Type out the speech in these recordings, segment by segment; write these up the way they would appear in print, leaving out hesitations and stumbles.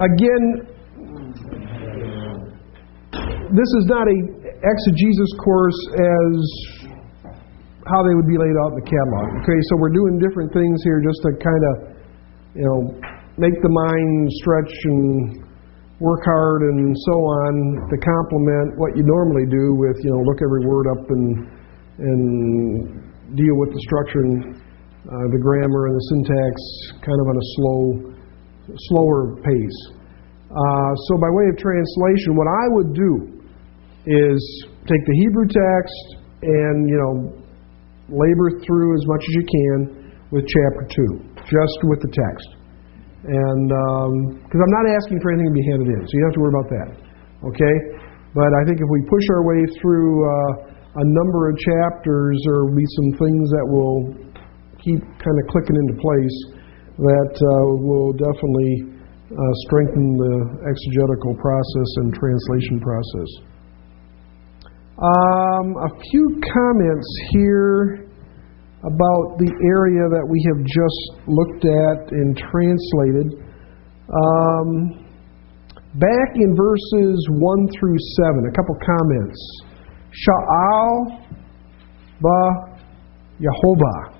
Again, this is not a exegesis course as how they would be laid out in the catalog. Okay, so we're doing different things here just to kind of, make the mind stretch and work hard and so on to complement what you normally do with, look every word up and deal with the structure and the grammar and the syntax kind of on a slower pace. So by way of translation, what I would do is take the Hebrew text and, labor through as much as you can with chapter 2, just with the text. And because I'm not asking for anything to be handed in, so you don't have to worry about that. Okay? But I think if we push our way through a number of chapters, there will be some things that will keep kind of clicking into place that will definitely strengthen the exegetical process and translation process. A few comments here about the area that we have just looked at and translated. Back in verses 1 through 7, a couple comments. Sha'al ba Yehovah.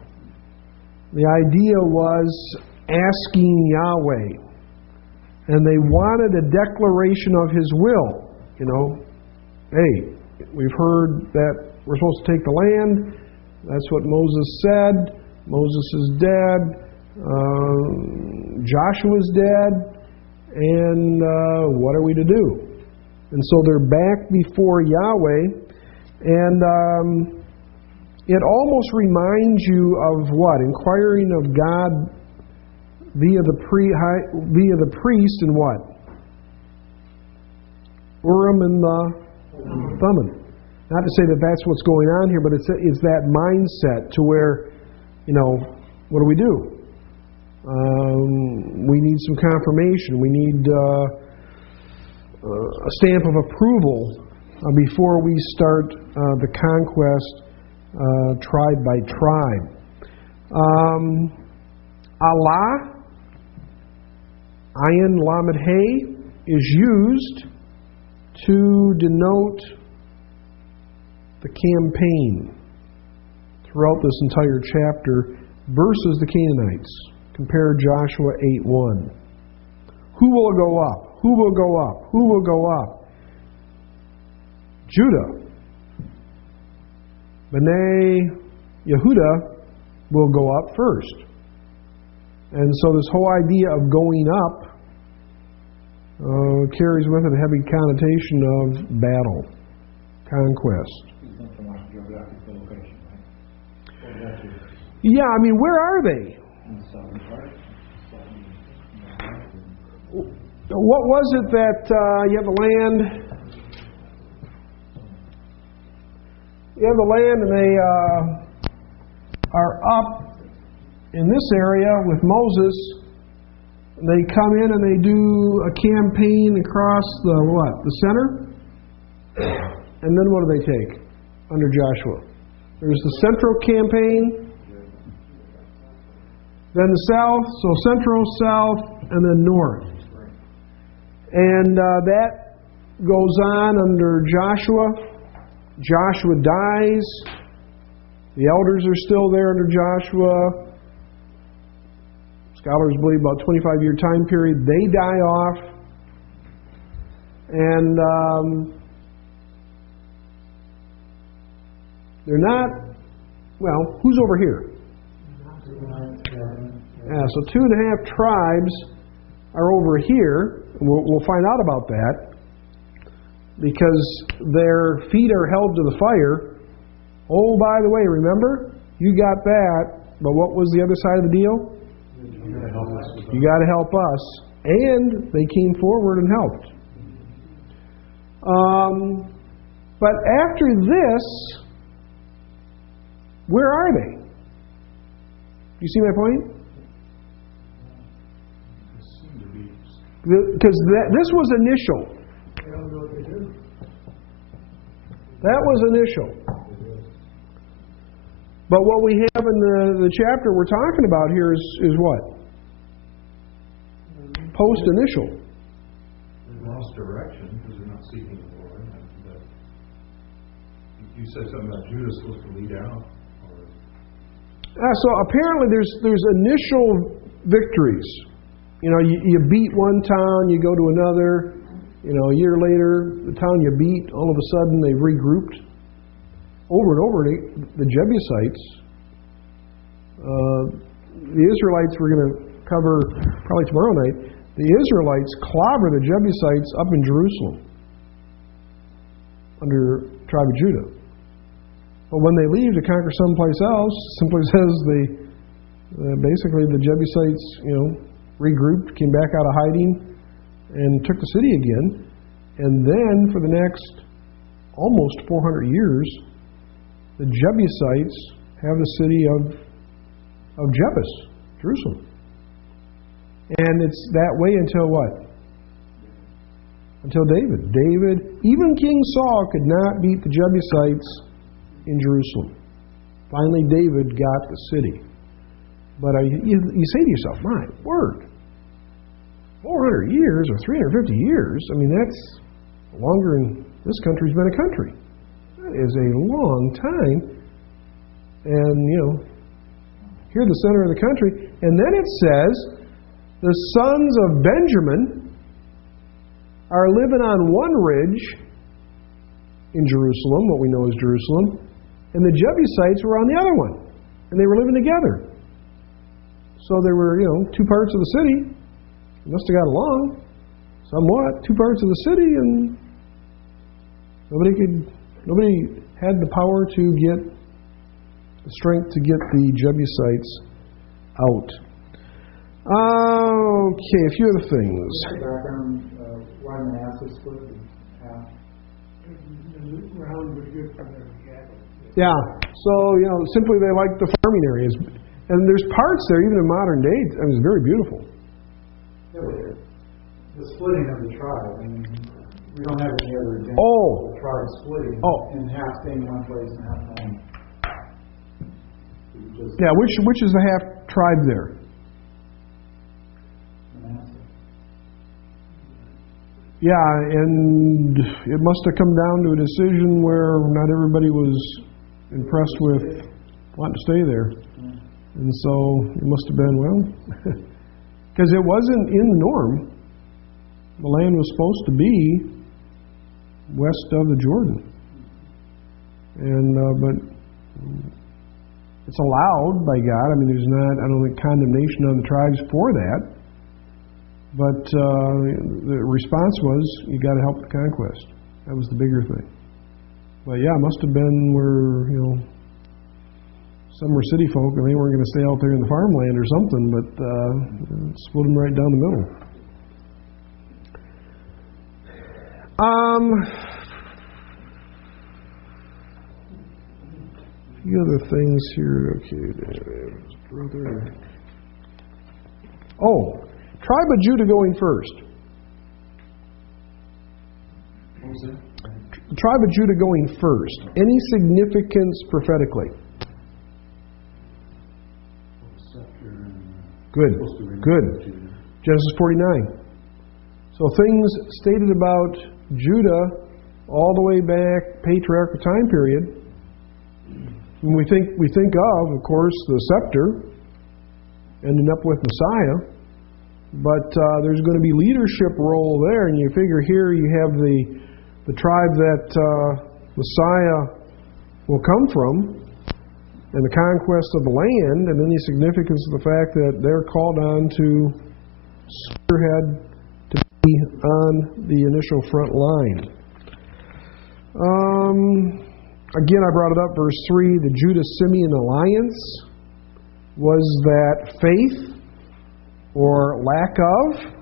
The idea was asking Yahweh. And they wanted a declaration of His will. Hey, we've heard that we're supposed to take the land. That's what Moses said. Moses is dead. Joshua's dead. And what are we to do? And so they're back before Yahweh. And it almost reminds you of what? Inquiring of God via the priest and what? Urim and Thummim. Not to say that that's what's going on here, but it's that mindset to where, what do we do? We need some confirmation. We need a stamp of approval before we start the conquest tribe by tribe. Allah, Ayin Lamed Hey, is used to denote the campaign throughout this entire chapter versus the Canaanites. Compare Joshua 8:1. Who will go up? Who will go up? Who will go up? Judah. B'nai Yehuda will go up first. And so this whole idea of going up carries with it a heavy connotation of battle, conquest. Yeah, where are they? What was it that you have the land? You have the land and they are up in this area with Moses. They come in and they do a campaign across the what? The center? And then what do they take under Joshua? There's the central campaign, then the south, so central, south, and then north. And that goes on under Joshua. Joshua dies. The elders are still there under Joshua. Scholars believe about 25-year time period. They die off. And they're not, who's over here? Yeah, so 2.5 tribes are over here. We'll find out about that because their feet are held to the fire. Oh, by the way, remember? You got that, but what was the other side of the deal? You got to help us. And they came forward and helped. But after this, where are they? You see my point? Because this was initial. That was initial. But what we have in the chapter we're talking about here is what? post-initial. They've lost direction because they're not seeking the Lord. But you said something about Judah supposed to lead out. So apparently there's initial victories. You know, you beat one town, you go to another. You know, a year later, the town you beat, all of a sudden they've regrouped. Over and over, the Jebusites, the Israelites we're going to cover probably tomorrow night, the Israelites clobber the Jebusites up in Jerusalem under tribe of Judah. But when they leave to conquer someplace else, simply says basically the Jebusites, regrouped, came back out of hiding, and took the city again. And then for the next almost 400 years, the Jebusites have the city of Jebus, Jerusalem. And it's that way until what? Until David. Even King Saul could not beat the Jebusites in Jerusalem. Finally, David got the city. But you say to yourself, my word, 400 years or 350 years, I mean, that's longer than this country's been a country. That is a long time. And, here the center of the country. And then it says, the sons of Benjamin are living on one ridge in Jerusalem, what we know as Jerusalem, and the Jebusites were on the other one. And they were living together. So there were, two parts of the city. They must have got along somewhat. Two parts of the city, and nobody had the power to get the strength to get the Jebusites out. Okay, a few other things. What's the background of why Manasseh split in half? The ground was good for their cattle. Yeah, so, simply they like the farming areas. And there's parts there, even in modern day, I mean, it's very beautiful. Yeah, but the splitting of the tribe, I mean, we don't have any other examples of the tribe splitting and half staying one place and half home. Yeah, which is the half tribe there? Manasseh. Yeah, and it must have come down to a decision where not everybody was impressed with wanting to stay there. And so it must have been, because it wasn't in the norm. The land was supposed to be west of the Jordan. And, but it's allowed by God. I mean, there's not, I don't think, condemnation on the tribes for that. But the response was, you got to help the conquest. That was the bigger thing. But yeah, it must have been where, some were city folk and they weren't going to stay out there in the farmland or something, but split them right down the middle. A few other things here. Okay, brother. Tribe of Judah going first. What was that? Tribe of Judah going first. Any significance prophetically? Good. Genesis 49. So things stated about Judah all the way back, patriarchal time period. When we think of course, the scepter, ending up with Messiah. But there's going to be leadership role there, and you figure here you have the tribe that Messiah will come from, and the conquest of the land, and then the significance of the fact that they're called on to spearhead, to be on the initial front line. Again, I brought it up, verse 3, the Judah-Simeon alliance. Was that faith or lack of?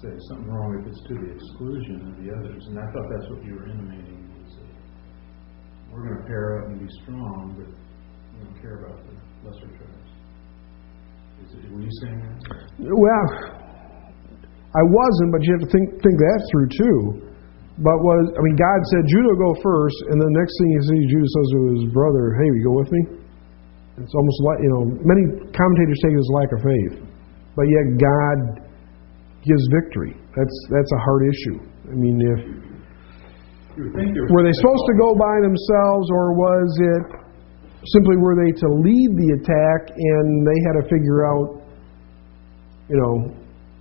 Say something wrong if it's to the exclusion of the others, and I thought that's what you were intimating. Was that we're going to pair up and be strong, but we don't care about the lesser tribes. Were you saying that? Well, I wasn't, but you have to think that through too. God said Judah go first, and the next thing you see, Judah says to his brother, "Hey, you go with me?" It's almost like, many commentators take it as lack of faith, but yet God gives victory. That's a hard issue. I mean, were they supposed to go by themselves, or was it simply were they to lead the attack and they had to figure out,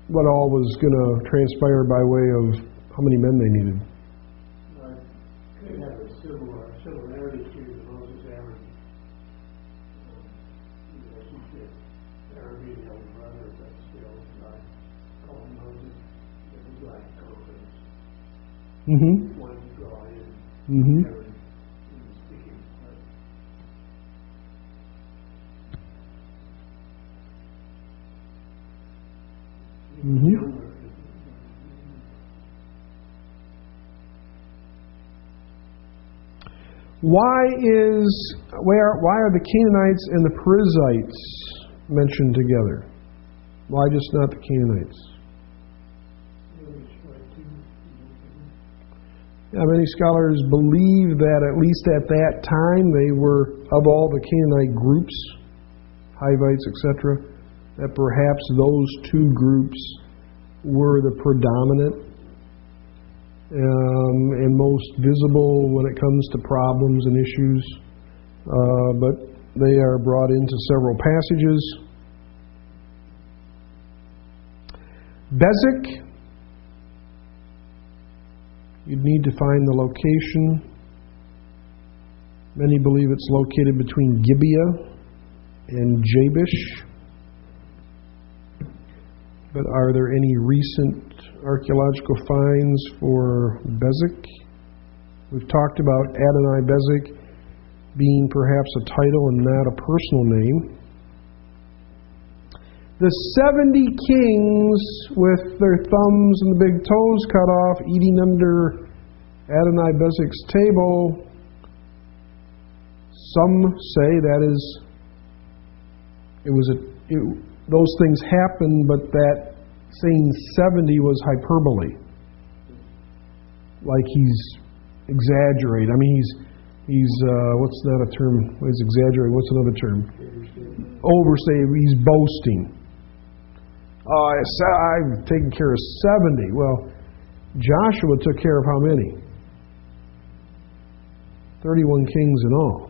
what all was going to transpire by way of how many men they needed? Could have a similarity to the Moses Aaron relationship. Aaron being the elder brother, but still God calling Moses, it was like confidence. Mm-hmm. One to draw in. Mm-hmm. Aaron speaking. Mm-hmm. Why are the Canaanites and the Perizzites mentioned together? Why just not the Canaanites? Many scholars believe that at least at that time they were, of all the Canaanite groups, Hivites, etc., that perhaps those two groups were the predominant and most visible when it comes to problems and issues. But they are brought into several passages. Bezek, you'd need to find the location. Many believe it's located between Gibeah and Jabesh. But are there any recent archaeological finds for Bezek? We've talked about Adonai Bezek being perhaps a title and not a personal name. The 70 kings with their thumbs and the big toes cut off, eating under Adonai Bezek's table. Some say those things happened, but that saying 70 was hyperbole. Like he's exaggerating. I mean, he's what's not a term? He's exaggerating. What's another term? Overstating. He's boasting. I've taken care of 70. Well, Joshua took care of how many? 31 kings in all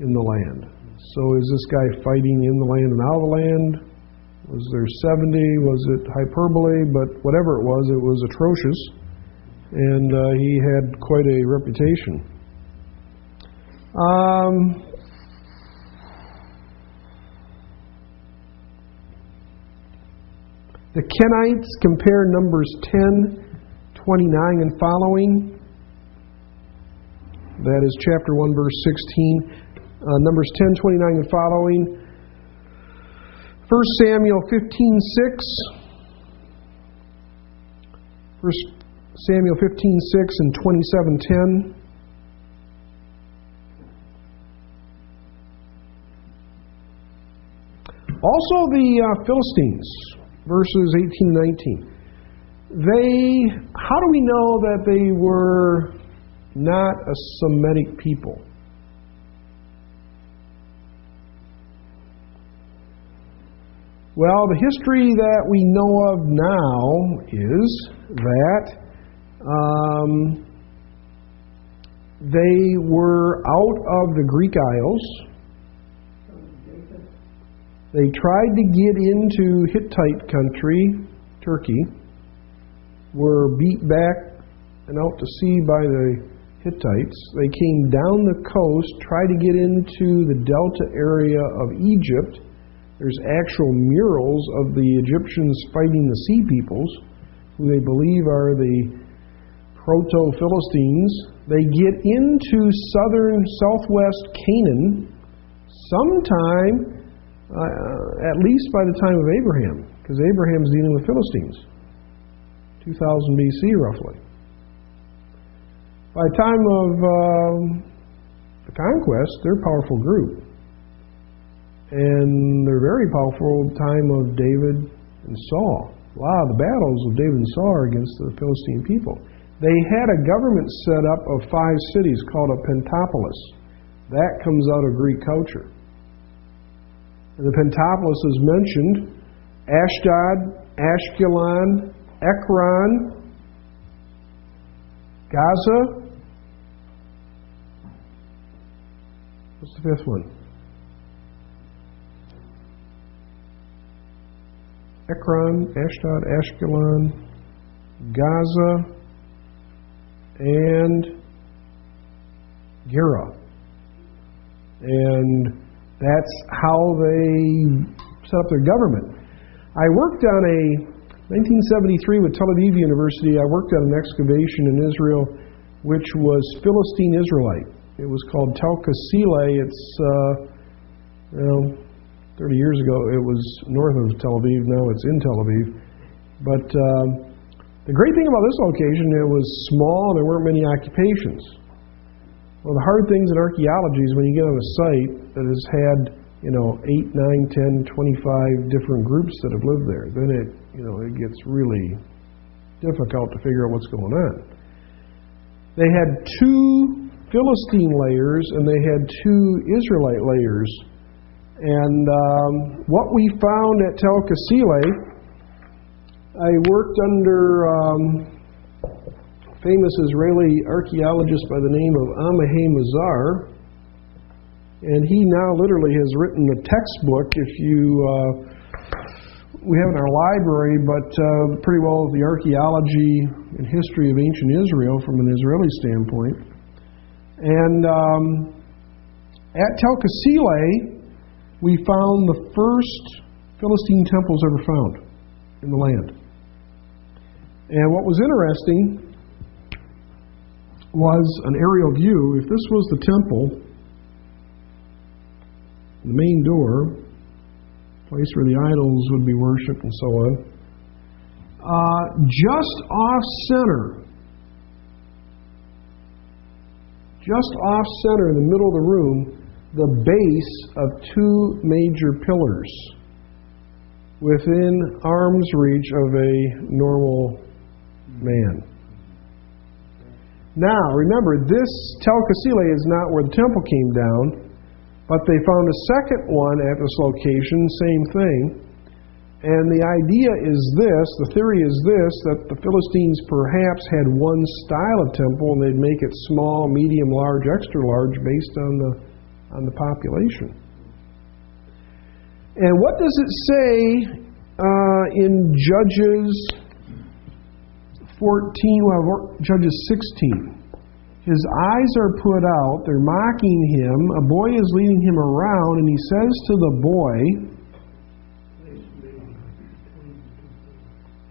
in the land. So is this guy fighting in the land and out of the land? Was there 70? Was it hyperbole? But whatever it was atrocious. And he had quite a reputation. The Kenites, compare Numbers 10, 29 and following. That is chapter 1, verse 16. Numbers 10, 29 and following. 1 Samuel 15, 6. 1 Samuel 15, 6 and 27, 10. Also the Philistines, verses 18 and 19. How do we know that they were not a Semitic people? Well, the history that we know of now is that they were out of the Greek Isles. They tried to get into Hittite country, Turkey, were beat back and out to sea by the Hittites. They came down the coast, tried to get into the delta area of Egypt. There's actual murals of the Egyptians fighting the sea peoples, who they believe are the proto-Philistines. They get into southern, southwest Canaan sometime, at least by the time of Abraham, because Abraham's dealing with Philistines. 2000 BC, roughly. By the time of the conquest, they're a powerful group. And they're very powerful time of David and Saul, a lot of the battles of David and Saul are against the Philistine people. They had a government set up of 5 cities called a Pentapolis. That comes out of Greek culture. And the Pentapolis is mentioned: Ashdod, Ashkelon, Ekron, Gaza. What's the 5th one? Ekron, Ashdod, Ashkelon, Gaza, and Gera. And that's how they set up their government. I worked on 1973 with Tel Aviv University, I worked on an excavation in Israel which was Philistine Israelite. It was called Tel Kasile. It's, 30 years ago it was north of Tel Aviv, now it's in Tel Aviv. But the great thing about this location, it was small and there weren't many occupations. Well, the hard things in archaeology is when you get on a site that has had, 8, 9, 10, 25 different groups that have lived there, then it gets really difficult to figure out what's going on. They had 2 Philistine layers and they had 2 Israelite layers. And what we found at Tel Kasile, I worked under famous Israeli archaeologist by the name of Mayhew Mazar, and he now literally has written a textbook. We have it in our library, but pretty well the archaeology and history of ancient Israel from an Israeli standpoint. And at Tel Kasile, we found the first Philistine temples ever found in the land. And what was interesting was an aerial view. If this was the temple, the main door, place where the idols would be worshipped and so on, just off center in the middle of the room, the base of 2 major pillars within arm's reach of a normal man. Now, remember, this Tel Kasile is not where the temple came down, but they found a second one at this location, same thing. And the idea is this, the theory is this, that the Philistines perhaps had one style of temple and they'd make it small, medium, large, extra large based on the population. And what does it say in Judges 14, Judges 16? His eyes are put out, they're mocking him, a boy is leading him around, and he says to the boy,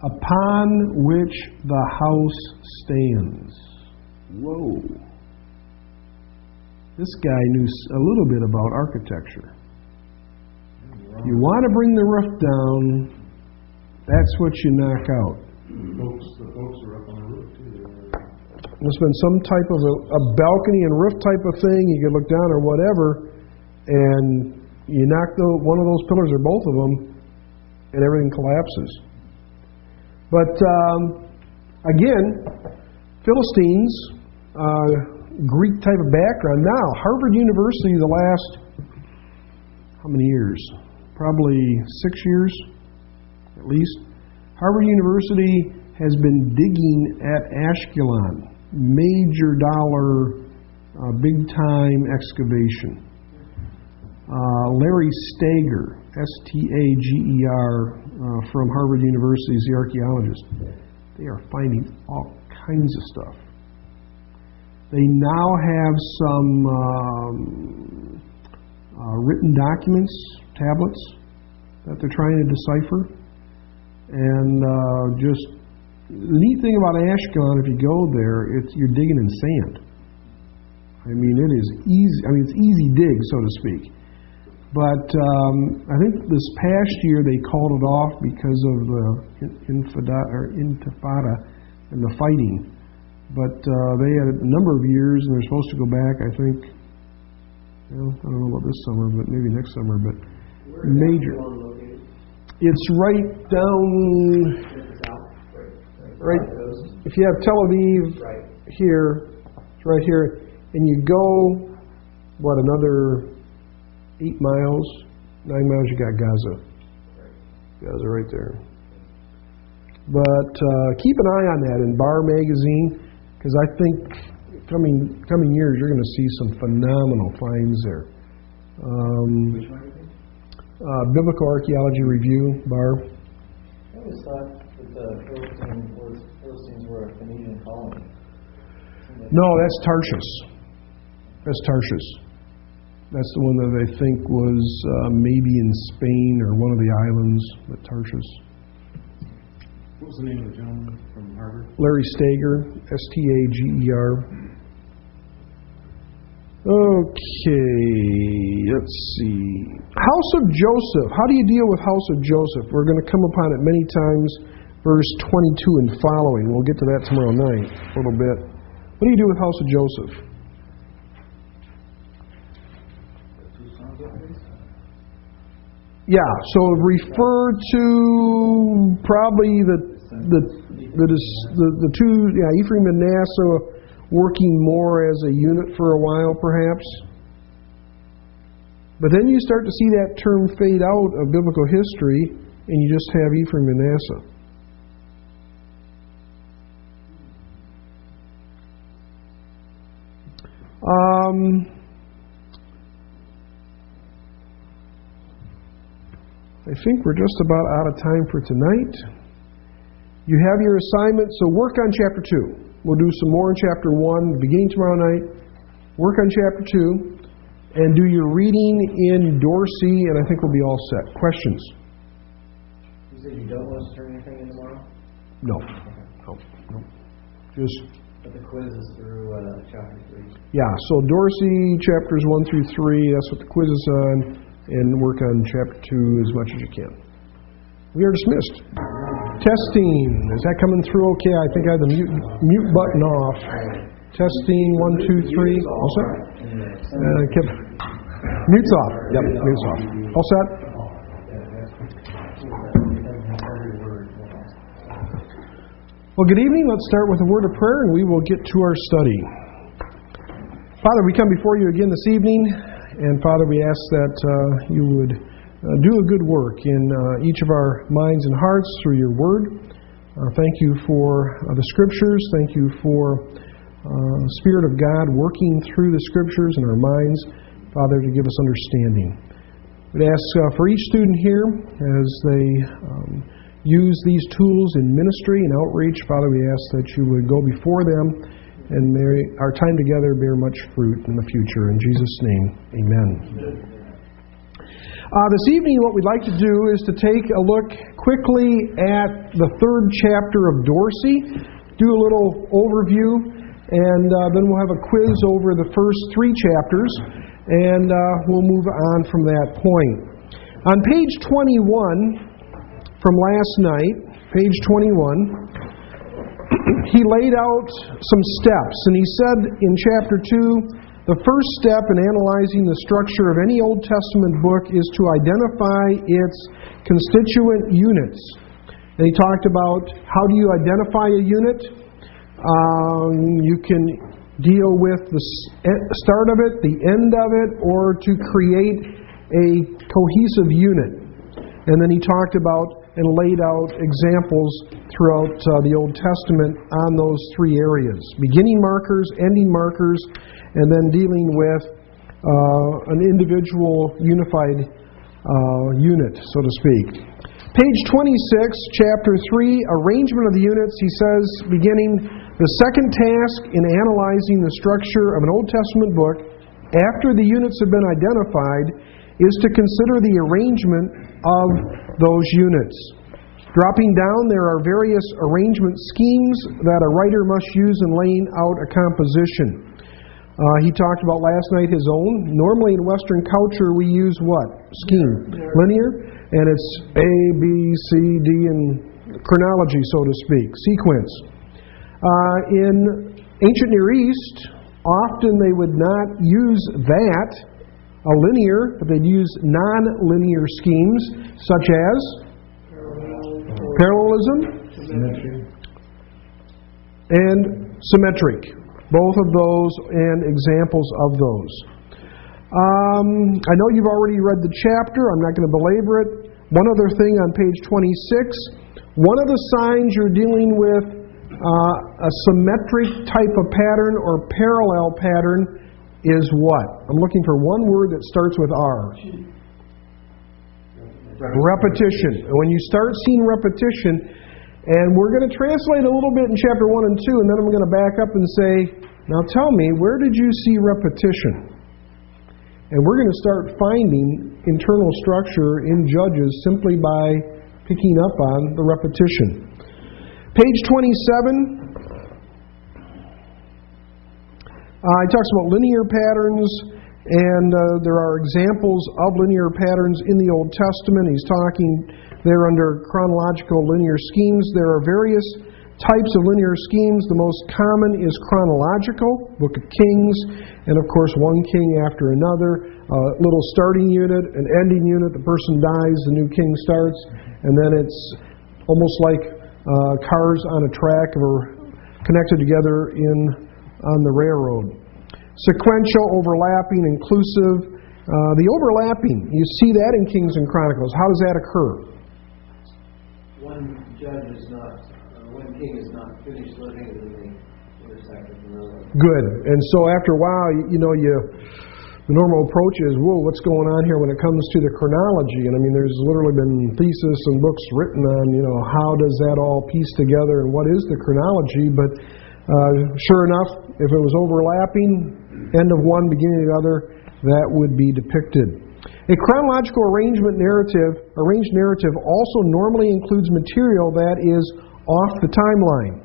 upon which the house stands. Whoa. This guy knew a little bit about architecture. If you want to bring the roof down, that's what you knock out. The folks are up on the roof too. There's been some type of a balcony and roof type of thing. You can look down or whatever, and you knock one of those pillars or both of them, and everything collapses. But again, Philistines, Greek type of background. Now, Harvard University, the last, how many years? Probably 6 years, at least. Harvard University has been digging at Ashkelon. Major dollar, big time excavation. Larry Stager, Stager, from Harvard University, is the archaeologist. They are finding all kinds of stuff. They now have some written documents, tablets, that they're trying to decipher. And just the neat thing about Ashkelon, if you go there, you're digging in sand. I mean, it is easy. I mean, it's easy dig, so to speak. But I think this past year they called it off because of the Intifada and the fighting. But they had a number of years, and they're supposed to go back, I think, I don't know about this summer, but maybe next summer. But major. It's right down, right, if you have Tel Aviv here, it's right here, and you go, another 8 miles, 9 miles, you got Gaza. Gaza right there. But keep an eye on that in Bar Magazine, because I think coming years you're going to see some phenomenal finds there. Which one? Biblical Archaeology Review, Bar. I always thought that the Philistines were a Phoenician colony. No, that's Tarshish. That's Tarshish. That's the one that I think was maybe in Spain or one of the islands, but Tarshish. What was the name of the gentleman from Harvard? Larry Stager, Stager. Okay, let's see. House of Joseph. How do you deal with House of Joseph? We're going to come upon it many times, verse 22 and following. We'll get to that tomorrow night a little bit. What do you do with House of Joseph? Yeah, so refer to probably the two, Ephraim and Manasseh working more as a unit for a while, perhaps. But then you start to see that term fade out of biblical history, and you just have Ephraim and Manasseh. I think we're just about out of time for tonight. You have your assignment, so work on chapter 2. We'll do some more in chapter 1, beginning tomorrow night. Work on chapter 2, and do your reading in Dorsey, and I think we'll be all set. Questions? You said you don't want us to turn anything in tomorrow? No. Just... But the quiz is through chapter 3. Yeah, so Dorsey, chapters 1 through 3, that's what the quiz is on, and work on chapter 2 as much as you can. We are dismissed. Testing. Is that coming through okay? I think I have the mute button off. Testing, 1, 2, 3. All set? Mute's off. Yep, mute's off. All set? Well, good evening. Let's start with a word of prayer, and we will get to our study. Father, we come before you again this evening, and Father, we ask that you would do a good work in each of our minds and hearts through your word. Thank you for the Scriptures. Thank you for the Spirit of God working through the Scriptures in our minds, Father, to give us understanding. We'd ask for each student here as they use these tools in ministry and outreach. Father, we ask that you would go before them and may our time together bear much fruit in the future. In Jesus' name, amen. This evening, what we'd like to do is to take a look quickly at the 3rd chapter of Dorsey, do a little overview, and then we'll have a quiz over the first 3 chapters, and we'll move on from that point. On page 21 from last night, page 21, he laid out some steps, and he said in chapter 2, the first step in analyzing the structure of any Old Testament book is to identify its constituent units. And he talked about how do you identify a unit? You can deal with the start of it, the end of it, or to create a cohesive unit. And then he talked about and laid out examples throughout the Old Testament on those 3 areas. Beginning markers, ending markers, and then dealing with an individual unified unit, so to speak. Page 26, chapter 3, arrangement of the units, he says, beginning, the second task in analyzing the structure of an Old Testament book, after the units have been identified, is to consider the arrangement of those units. Dropping down, there are various arrangement schemes that a writer must use in laying out a composition. He talked about last night his own. Normally in Western culture we use what? Scheme. Linear. And it's A, B, C, D, and chronology, so to speak. Sequence. In ancient Near East, often they would not use that, a linear, but they'd use non-linear schemes, such as Parallelism Symmetry. and symmetric. Both of those and examples of those. I know you've already read the chapter. I'm not going to belabor it. One other thing on page 26. One of the signs you're dealing with a symmetric type of pattern or parallel pattern is what? I'm looking for one word that starts with R. Repetition. And when you start seeing repetition, and we're going to translate a little bit in chapter 1 and 2, and then I'm going to back up and say, now tell me, where did you see repetition? And we're going to start finding internal structure in Judges simply by picking up on the repetition. Page 27, he talks about linear patterns, and there are examples of linear patterns in the Old Testament. He's talking there under chronological linear schemes. There are various types of linear schemes. The most common is chronological, Book of Kings, and of course one king after another, a little starting unit, an ending unit, the person dies, the new king starts, and then it's almost like cars on a track or connected together on the railroad. Sequential, overlapping, inclusive. The overlapping, you see that in Kings and Chronicles. How does that occur? One judge is not, one king is not finished living, and then they intersect with another. Good. And so after a while, the normal approach is, whoa, what's going on here when it comes to the chronology? And I mean, there's literally been theses and books written on, how does that all piece together and what is the chronology? But sure enough, if it was overlapping, end of one, beginning of the other, that would be depicted. A chronological arranged narrative also normally includes material that is off the timeline.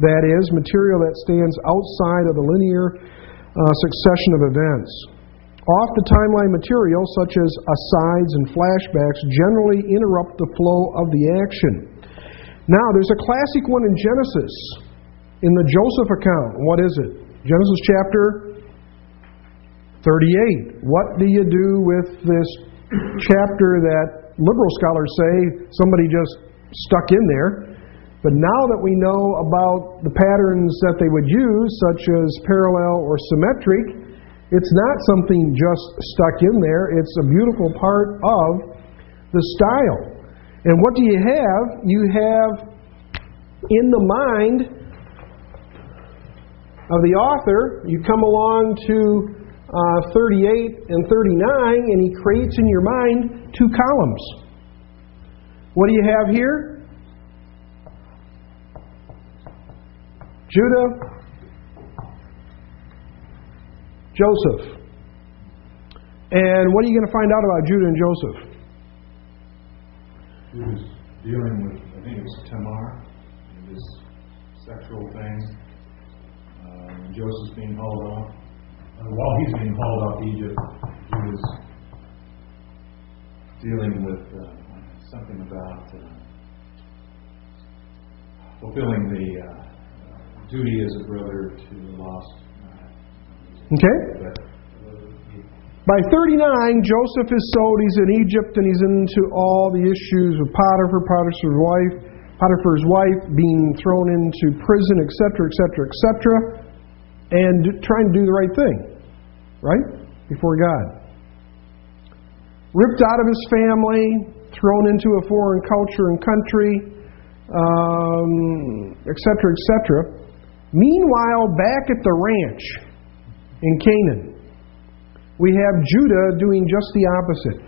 That is, material that stands outside of the linear succession of events. Off the timeline material, such as asides and flashbacks, generally interrupt the flow of the action. Now, there's a classic one in Genesis, in the Joseph account. What is it? Genesis chapter 38. What do you do with this chapter that liberal scholars say somebody just stuck in there? But now that we know about the patterns that they would use, such as parallel or symmetric, it's not something just stuck in there. It's a beautiful part of the style. And what do you have? You have in the mind of the author, you come along to 38 and 39, and he creates in your mind two columns. What do you have here? Judah, Joseph. And what are you going to find out about Judah and Joseph? He was dealing with, I think it was Tamar, and this sexual thing. Joseph's being hauled off. While he's being hauled off Egypt, he was dealing with something about fulfilling the duty as a brother to the lost. Okay. By 39, Joseph is sold. He's in Egypt, and he's into all the issues with Potiphar's wife being thrown into prison, etc., etc., etc., and trying to do the right thing, right? Before God. Ripped out of his family, thrown into a foreign culture and country, etc., etc. Meanwhile, back at the ranch in Canaan, we have Judah doing just the opposite.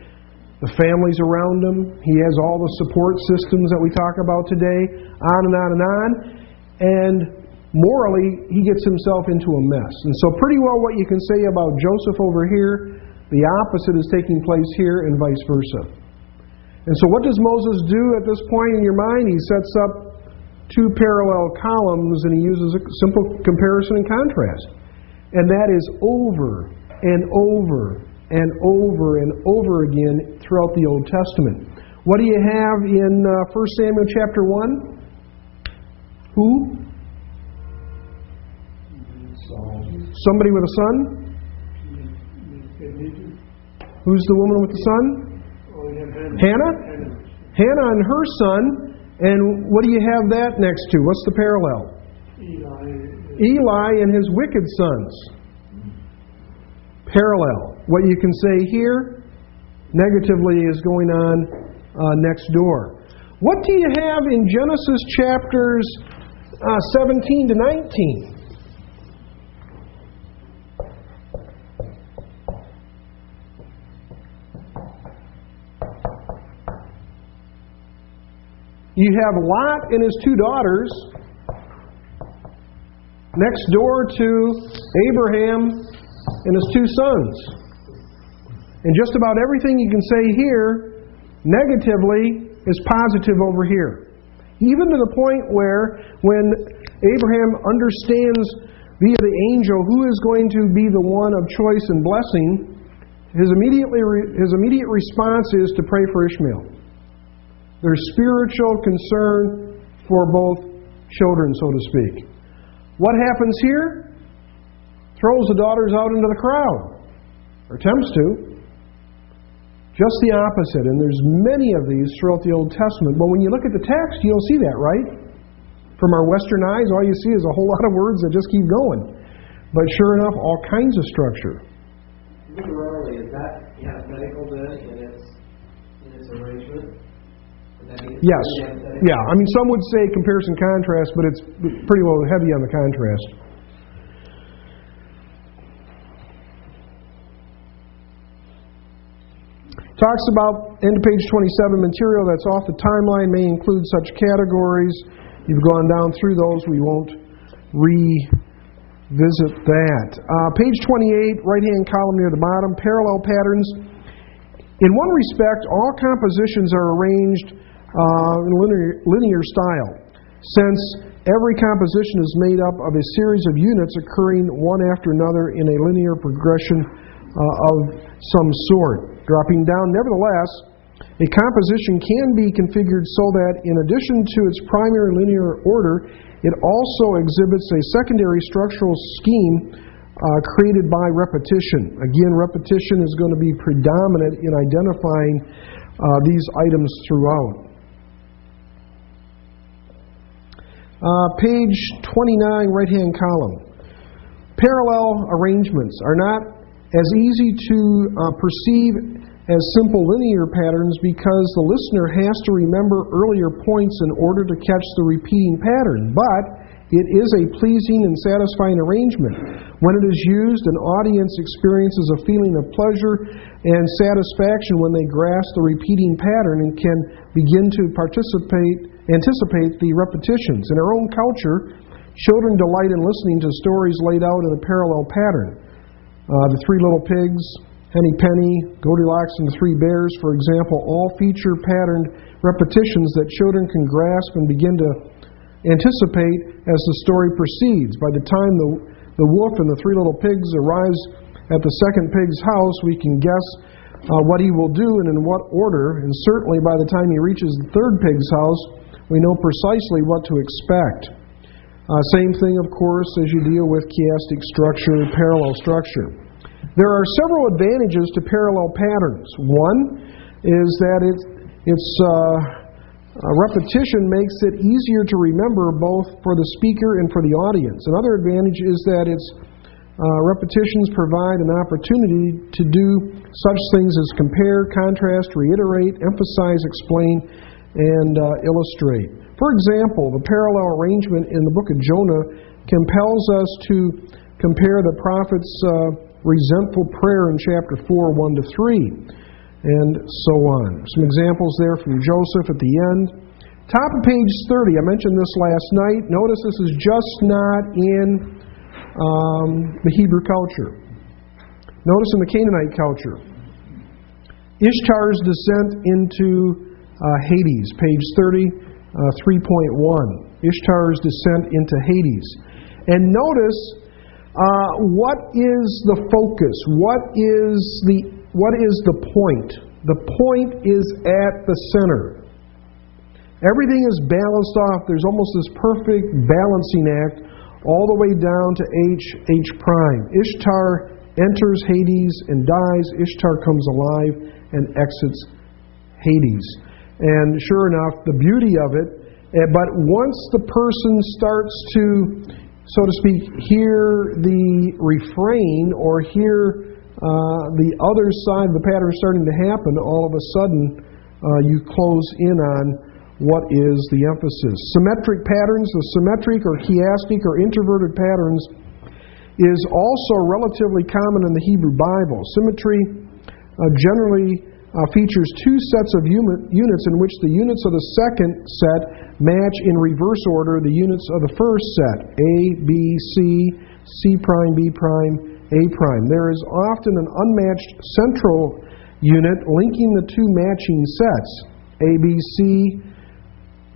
The family's around him. He has all the support systems that we talk about today, on and on and on. And morally, he gets himself into a mess. And so pretty well what you can say about Joseph over here, the opposite is taking place here and vice versa. And so what does Moses do at this point in your mind? He sets up two parallel columns and he uses a simple comparison and contrast. And that is over and over and over and over again throughout the Old Testament. What do you have in 1 Samuel chapter 1? Who? Somebody with a son? Who's the woman with the son? Hannah? Hannah and her son. And what do you have that next to? What's the parallel? Eli and his wicked sons. Parallel. What you can say here, negatively, is going on next door. What do you have in Genesis chapters 17 to 19? You have Lot and his two daughters next door to Abraham and his two sons. And just about everything you can say here, negatively, is positive over here. Even to the point where when Abraham understands via the angel who is going to be the one of choice and blessing, his immediate response is to pray for Ishmael. There's spiritual concern for both children, so to speak. What happens here? Throws the daughters out into the crowd, or attempts to. Just the opposite, and there's many of these throughout the Old Testament. But when you look at the text, you don't see that, right? From our Western eyes, all you see is a whole lot of words that just keep going. But sure enough, all kinds of structure. Literally, is that antithetical then in its arrangement? Yes. Yeah. I mean, some would say comparison contrast, but it's pretty well heavy on the contrast. Talks about, end of page 27, material that's off the timeline may include such categories. You've gone down through those. We won't revisit that. Page 28, right-hand column near the bottom, parallel patterns. In one respect, all compositions are arranged in linear style, since every composition is made up of a series of units occurring one after another in a linear progression of some sort. Dropping down, nevertheless, a composition can be configured so that in addition to its primary linear order, it also exhibits a secondary structural scheme created by repetition. Again, repetition is going to be predominant in identifying these items throughout. Page 29, right-hand column. Parallel arrangements are not as easy to perceive as simple linear patterns because the listener has to remember earlier points in order to catch the repeating pattern. But it is a pleasing and satisfying arrangement. When it is used, an audience experiences a feeling of pleasure and satisfaction when they grasp the repeating pattern and can begin to anticipate the repetitions. In our own culture, children delight in listening to stories laid out in a parallel pattern. The Three Little Pigs, Henny Penny, Goldilocks and the Three Bears, for example, all feature patterned repetitions that children can grasp and begin to anticipate as the story proceeds. By the time the wolf and the Three Little Pigs arrives at the second pig's house, we can guess what he will do and in what order, and certainly by the time he reaches the third pig's house, we know precisely what to expect. Same thing, of course, as you deal with chiastic structure, parallel structure. There are several advantages to parallel patterns. One is that repetition makes it easier to remember both for the speaker and for the audience. Another advantage is that its repetitions provide an opportunity to do such things as compare, contrast, reiterate, emphasize, explain, and illustrate. For example, the parallel arrangement in the book of Jonah compels us to compare the prophet's resentful prayer in chapter 4, 1 to 3, and so on. Some examples there from Joseph at the end. Top of page 30, I mentioned this last night. Notice this is just not in the Hebrew culture. Notice in the Canaanite culture. Ishtar's descent into Hades, page 30. 3.1, Ishtar's descent into Hades. And notice what is the focus? What is the point? The point is at the center. Everything is balanced off. There's almost this perfect balancing act all the way down to H prime. Ishtar enters Hades and dies. Ishtar comes alive and exits Hades. And sure enough, the beauty of it But once the person starts to, so to speak, hear the refrain or hear the other side of the pattern starting to happen, all of a sudden you close in on what is the emphasis. Symmetric patterns, the symmetric or chiastic or introverted patterns, is also relatively common in the Hebrew Bible. Symmetry generally features two sets of units in which the units of the second set match in reverse order the units of the first set, A, B, C, C prime, B prime, A prime. There is often an unmatched central unit linking the two matching sets, A, B, C,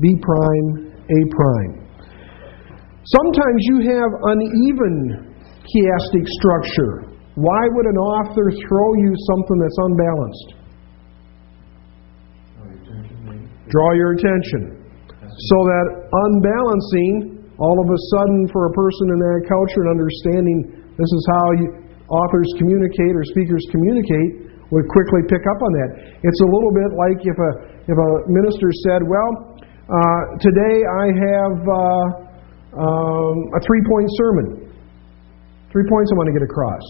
B prime, A prime. Sometimes you have uneven chiastic structure. Why would an author throw you something that's unbalanced? Draw your attention. So that unbalancing, all of a sudden for a person in that culture and understanding this is how authors communicate or speakers communicate, would quickly pick up on that. It's a little bit like if a minister said, well, today I have a 3-point sermon. 3 points I want to get across.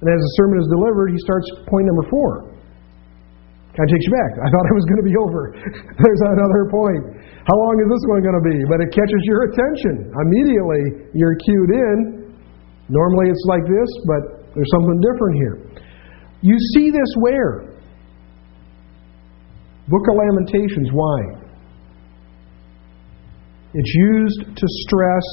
And as the sermon is delivered, he starts point number 4. Kind of takes you back. I thought I was going to be over. There's another point. How long is this one going to be? But it catches your attention. Immediately, you're cued in. Normally it's like this, but there's something different here. You see this where? Book of Lamentations. Why? It's used to stress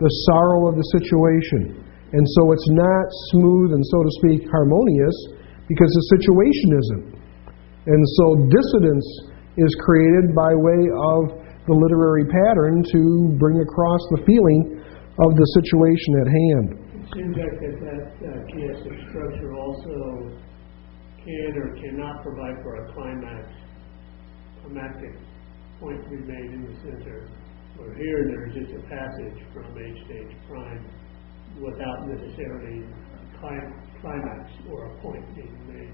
the sorrow of the situation. And so it's not smooth and, so to speak, harmonious because the situation isn't. And so dissidence is created by way of the literary pattern to bring across the feeling of the situation at hand. It seems like that chiastic structure also can or cannot provide for a climactic point to be made in the center. Or here there's just a passage from H to H prime without necessarily climax or a point being made.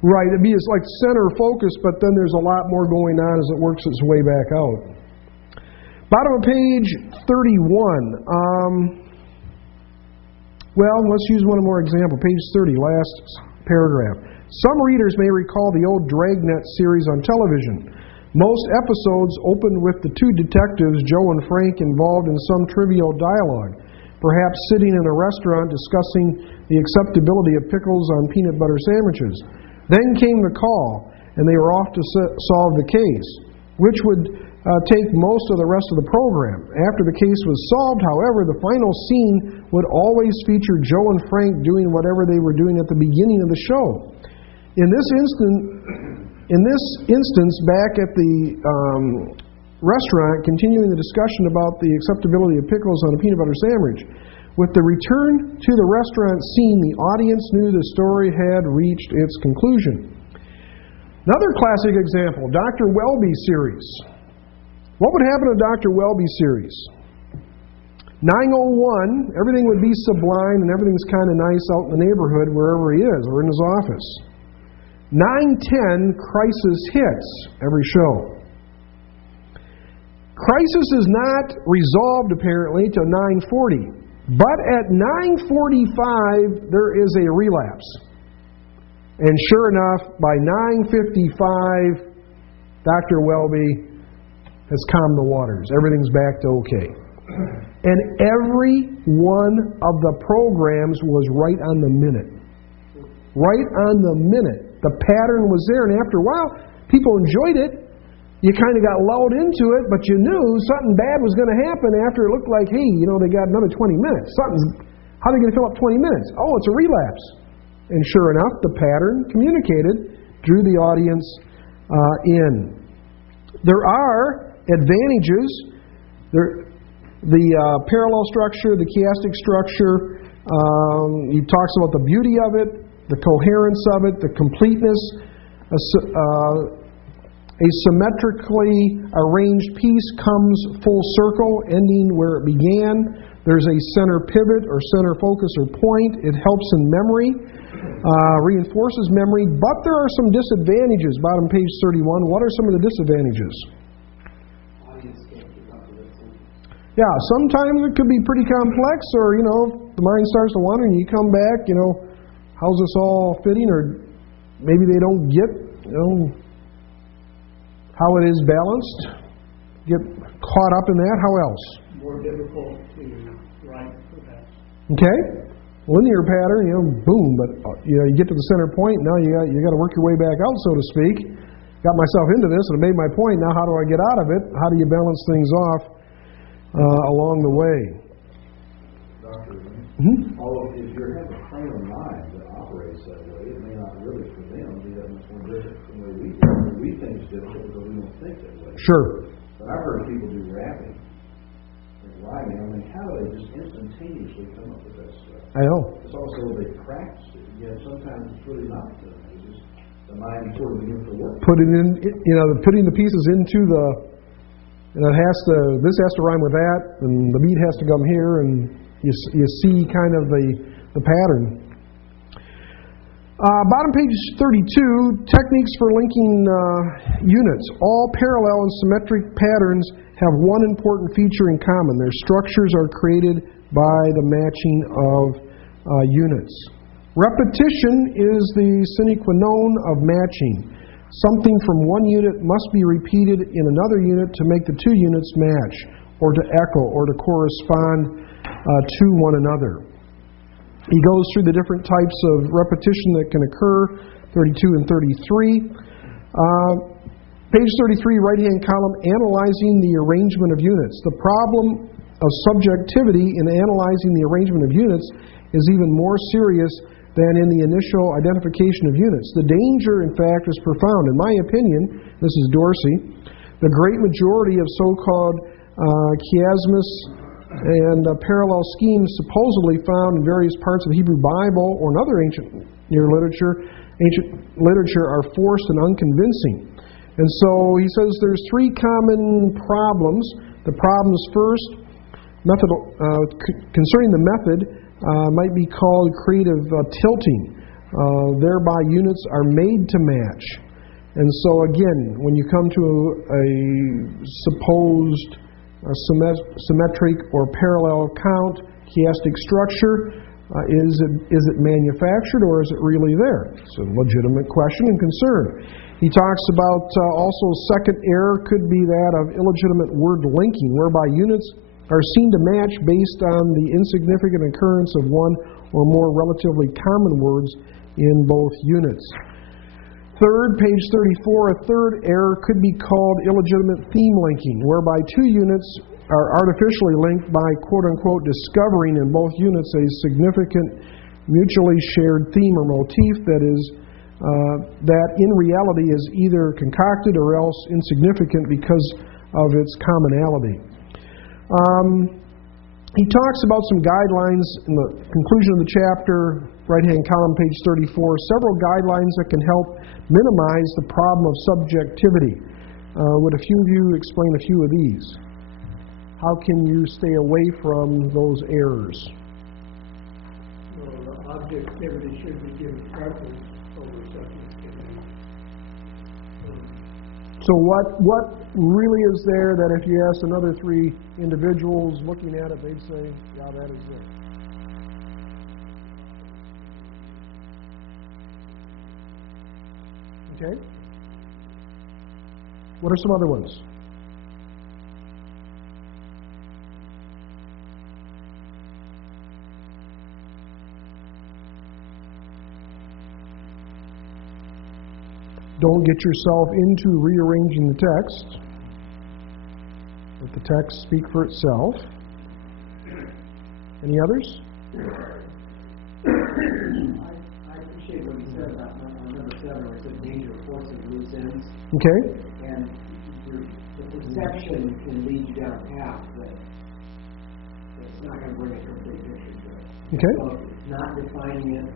Right, it'd be like center focus, but then there's a lot more going on as it works its way back out. Bottom of page 31. Well, let's use one more example. Page 30, last paragraph. Some readers may recall the old Dragnet series on television. Most episodes opened with the two detectives, Joe and Frank, involved in some trivial dialogue, perhaps sitting in a restaurant discussing the acceptability of pickles on peanut butter sandwiches. Then came the call, and they were off to solve the case, which would take most of the rest of the program. After the case was solved, however, the final scene would always feature Joe and Frank doing whatever they were doing at the beginning of the show. In this instance, back at the restaurant, continuing the discussion about the acceptability of pickles on a peanut butter sandwich. With the return to the restaurant scene, the audience knew the story had reached its conclusion. Another classic example, Dr. Welby series. What would happen in Dr. Welby series? 9:01, everything would be sublime and everything's kind of nice out in the neighborhood wherever he is or in his office. 9:10, crisis hits every show. Crisis is not resolved apparently till 9:40. But at 9:45, there is a relapse. And sure enough, by 9:55, Dr. Welby has calmed the waters. Everything's back to okay. And every one of the programs was right on the minute. Right on the minute. The pattern was there, and after a while, people enjoyed it. You kind of got lulled into it, but you knew something bad was going to happen after it looked like, hey, they got another 20 minutes. How are they going to fill up 20 minutes? Oh, it's a relapse. And sure enough, the pattern communicated, drew the audience in. There are advantages. The parallel structure, the chiastic structure, he talks about the beauty of it, the coherence of it, the completeness, a symmetrically arranged piece comes full circle, ending where it began. There's a center pivot or center focus or point. It helps in memory, reinforces memory, but there are some disadvantages. Bottom page 31. What are some of the disadvantages? Audience Yeah, sometimes it could be pretty complex, or, the mind starts to wander and you come back, how's this all fitting? Or maybe they don't get, how it is balanced. Get caught up in that. How else? More difficult to write, perhaps. Okay. Linear pattern, boom, but you get to the center point. Now you got to work your way back out, so to speak. Got myself into this and I made my point. Now how do I get out of it? How do you balance things off along the way? Doctor, if you have a frame of mind that operates that way, it may not really for them be that much more different from the way we do. We think it's different because we don't think that way. Sure. But I've heard people do rapping and rhyming. I mean, how do they just instantaneously come up with that stuff? I know. It's also they practice it. Yet sometimes it's really not done. It's just the mind sort of begins to work. Putting the pieces into the, this has to rhyme with that, and the beat has to come here, and you see kind of the pattern. Bottom page 32, techniques for linking units. All parallel and symmetric patterns have one important feature in common. Their structures are created by the matching of units. Repetition is the sine qua non of matching. Something from one unit must be repeated in another unit to make the two units match, or to echo, or to correspond to one another. He goes through the different types of repetition that can occur, 32 and 33. Page 33, right-hand column, analyzing the arrangement of units. The problem of subjectivity in analyzing the arrangement of units is even more serious than in the initial identification of units. The danger, in fact, is profound. In my opinion, this is Dorsey, the great majority of so-called chiasmus and parallel schemes supposedly found in various parts of the Hebrew Bible or in other ancient literature are forced and unconvincing. And so he says there's three common problems. The problems first, concerning the method, might be called creative tilting. Thereby units are made to match. And so again, when you come to a supposed symmetric or parallel count, chiastic structure, is it manufactured or is it really there? It's a legitimate question and concern. He talks about also second error could be that of illegitimate word linking, whereby units are seen to match based on the insignificant occurrence of one or more relatively common words in both units. Third, page 34, a third error could be called illegitimate theme linking, whereby two units are artificially linked by quote-unquote discovering in both units a significant mutually shared theme or motif that in reality is either concocted or else insignificant because of its commonality. He talks about some guidelines in the conclusion of the chapter, right-hand column, page 34, several guidelines that can help minimize the problem of subjectivity. Would a few of you explain a few of these? How can you stay away from those errors? Well, the objectivity should be given preference over subjectivity. So what really is there that if you ask another three individuals looking at it, they'd say, yeah, that is there. Okay? What are some other ones? Don't get yourself into rearranging the text. Let the text speak for itself. Any others? I appreciate what you said about number 7, where it said danger of forcing loose ends. Okay. And the perception can lead you down a path that's not going to bring a complete picture to it. Okay. So if it's not defining it,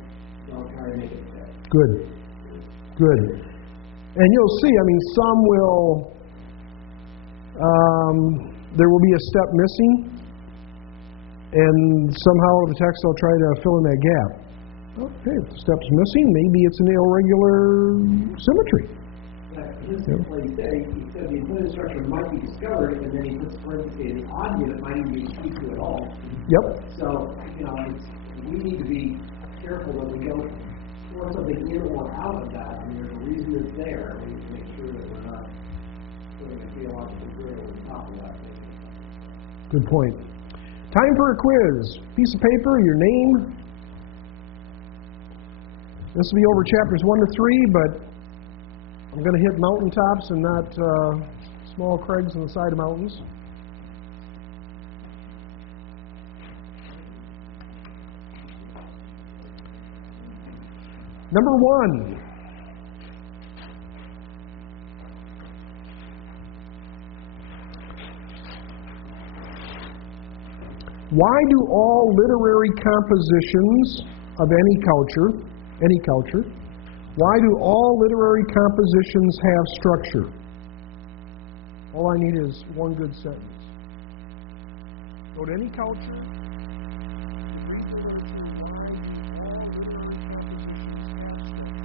don't try to make it fit. Good. Good. And you'll see, some will, there will be a step missing, and somehow the text will try to fill in that gap. Okay, if the step's missing, maybe it's an irregular symmetry. this is what he said. He said the employment structure might be discovered, and then he puts parentheses, the odd unit might even be speak to at all. Yep. So, we need to be careful that we don't pour something in or out of that. I mean, there's a reason it's there. We need to make sure that we're not putting a theological grill on top of that. Good point. Time for a quiz. Piece of paper, your name. This will be over chapters 1 to 3, but I'm going to hit mountaintops and not small crags on the side of mountains. Number 1. Why do all literary compositions of any culture, why do all literary compositions have structure? All I need is one good sentence. Go to any culture, read the literature, why do all literary compositions have structure?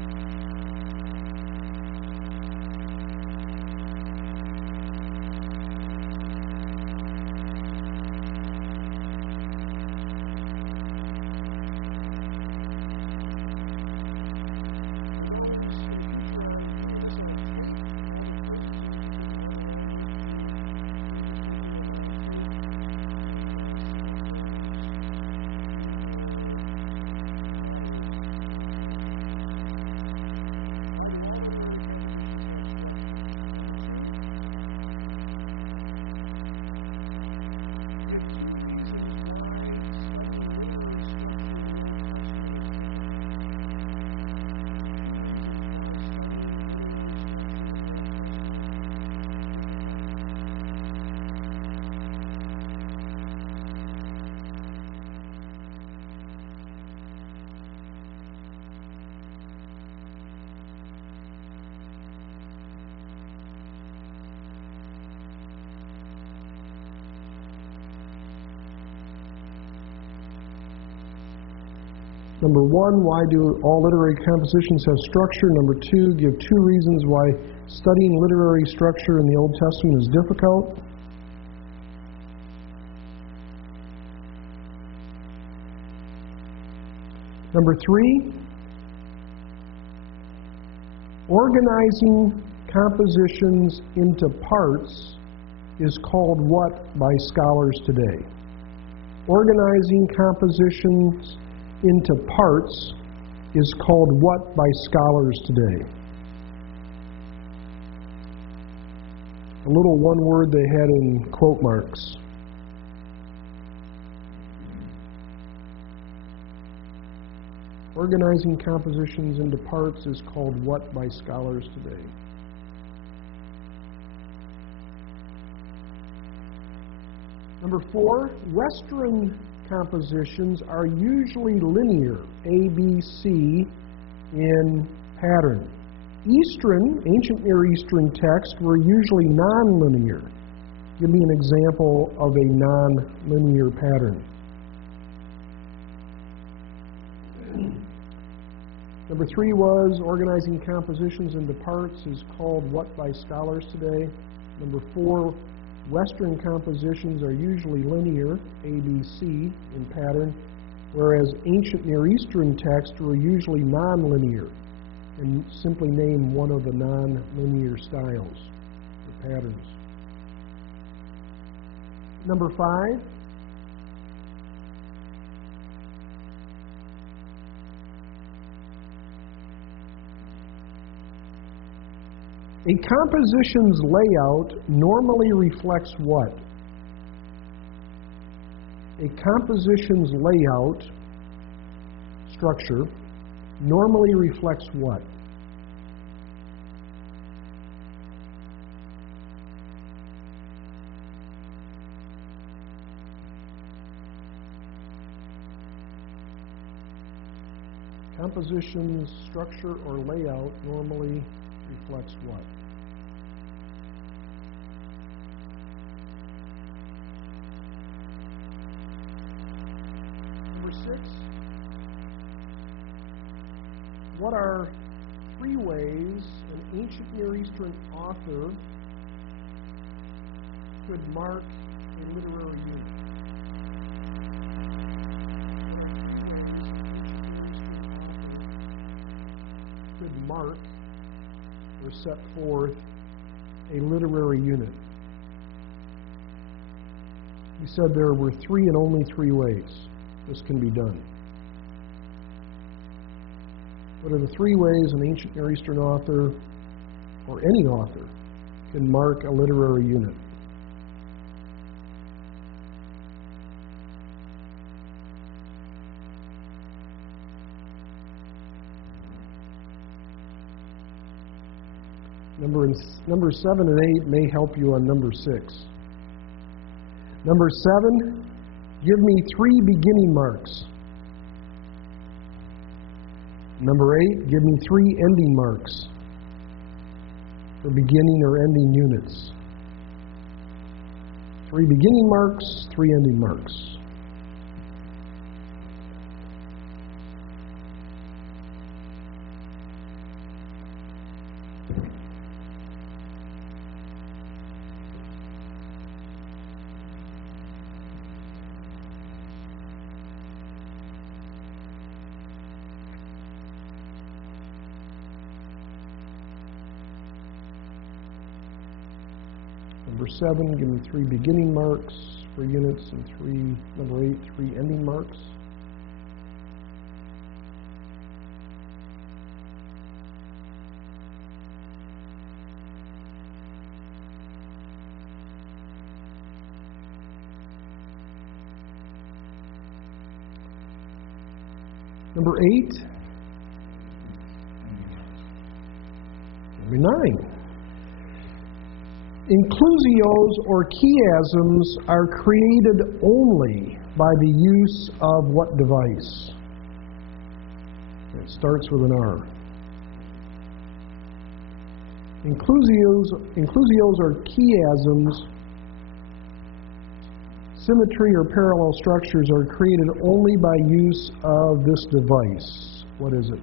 Number 1, why do all literary compositions have structure? Number 2, give 2 reasons why studying literary structure in the Old Testament is difficult. Number 3, organizing compositions into parts is called what by scholars today? Organizing compositions into parts is called what by scholars today? A little one word they had in quote marks. Organizing compositions into parts is called what by scholars today? Number 4, Western compositions are usually linear, A, B, C, in pattern. Ancient Near Eastern texts were usually nonlinear. Give me an example of a nonlinear pattern. Number 3 was organizing compositions into parts is called what by scholars today? Number 4, Western compositions are usually linear, A, B, C, in pattern, whereas ancient Near Eastern texts were usually nonlinear, and simply name one of the nonlinear styles or patterns. Number 5, a composition's layout normally reflects what? A composition's layout structure normally reflects what? Composition's structure or layout normally reflects what? Number 6, what are three ways an ancient Near Eastern author could mark a literary unit. Could mark or set forth a literary unit. He said there were three and only three ways this can be done. What are the three ways an ancient Near Eastern author, or any author, can mark a literary unit? Number 7 and 8 may help you on number 6. Number 7, give me 3 beginning marks. Number 8, give me 3 ending marks for beginning or ending units. 3 beginning marks, 3 ending marks. Number 7, give me 3 beginning marks for units, and number 8, 3 ending marks. Number 8, number 9. Inclusios or chiasms are created only by the use of what device? It starts with an R. Inclusios or chiasms, symmetry or parallel structures are created only by use of this device. What is it?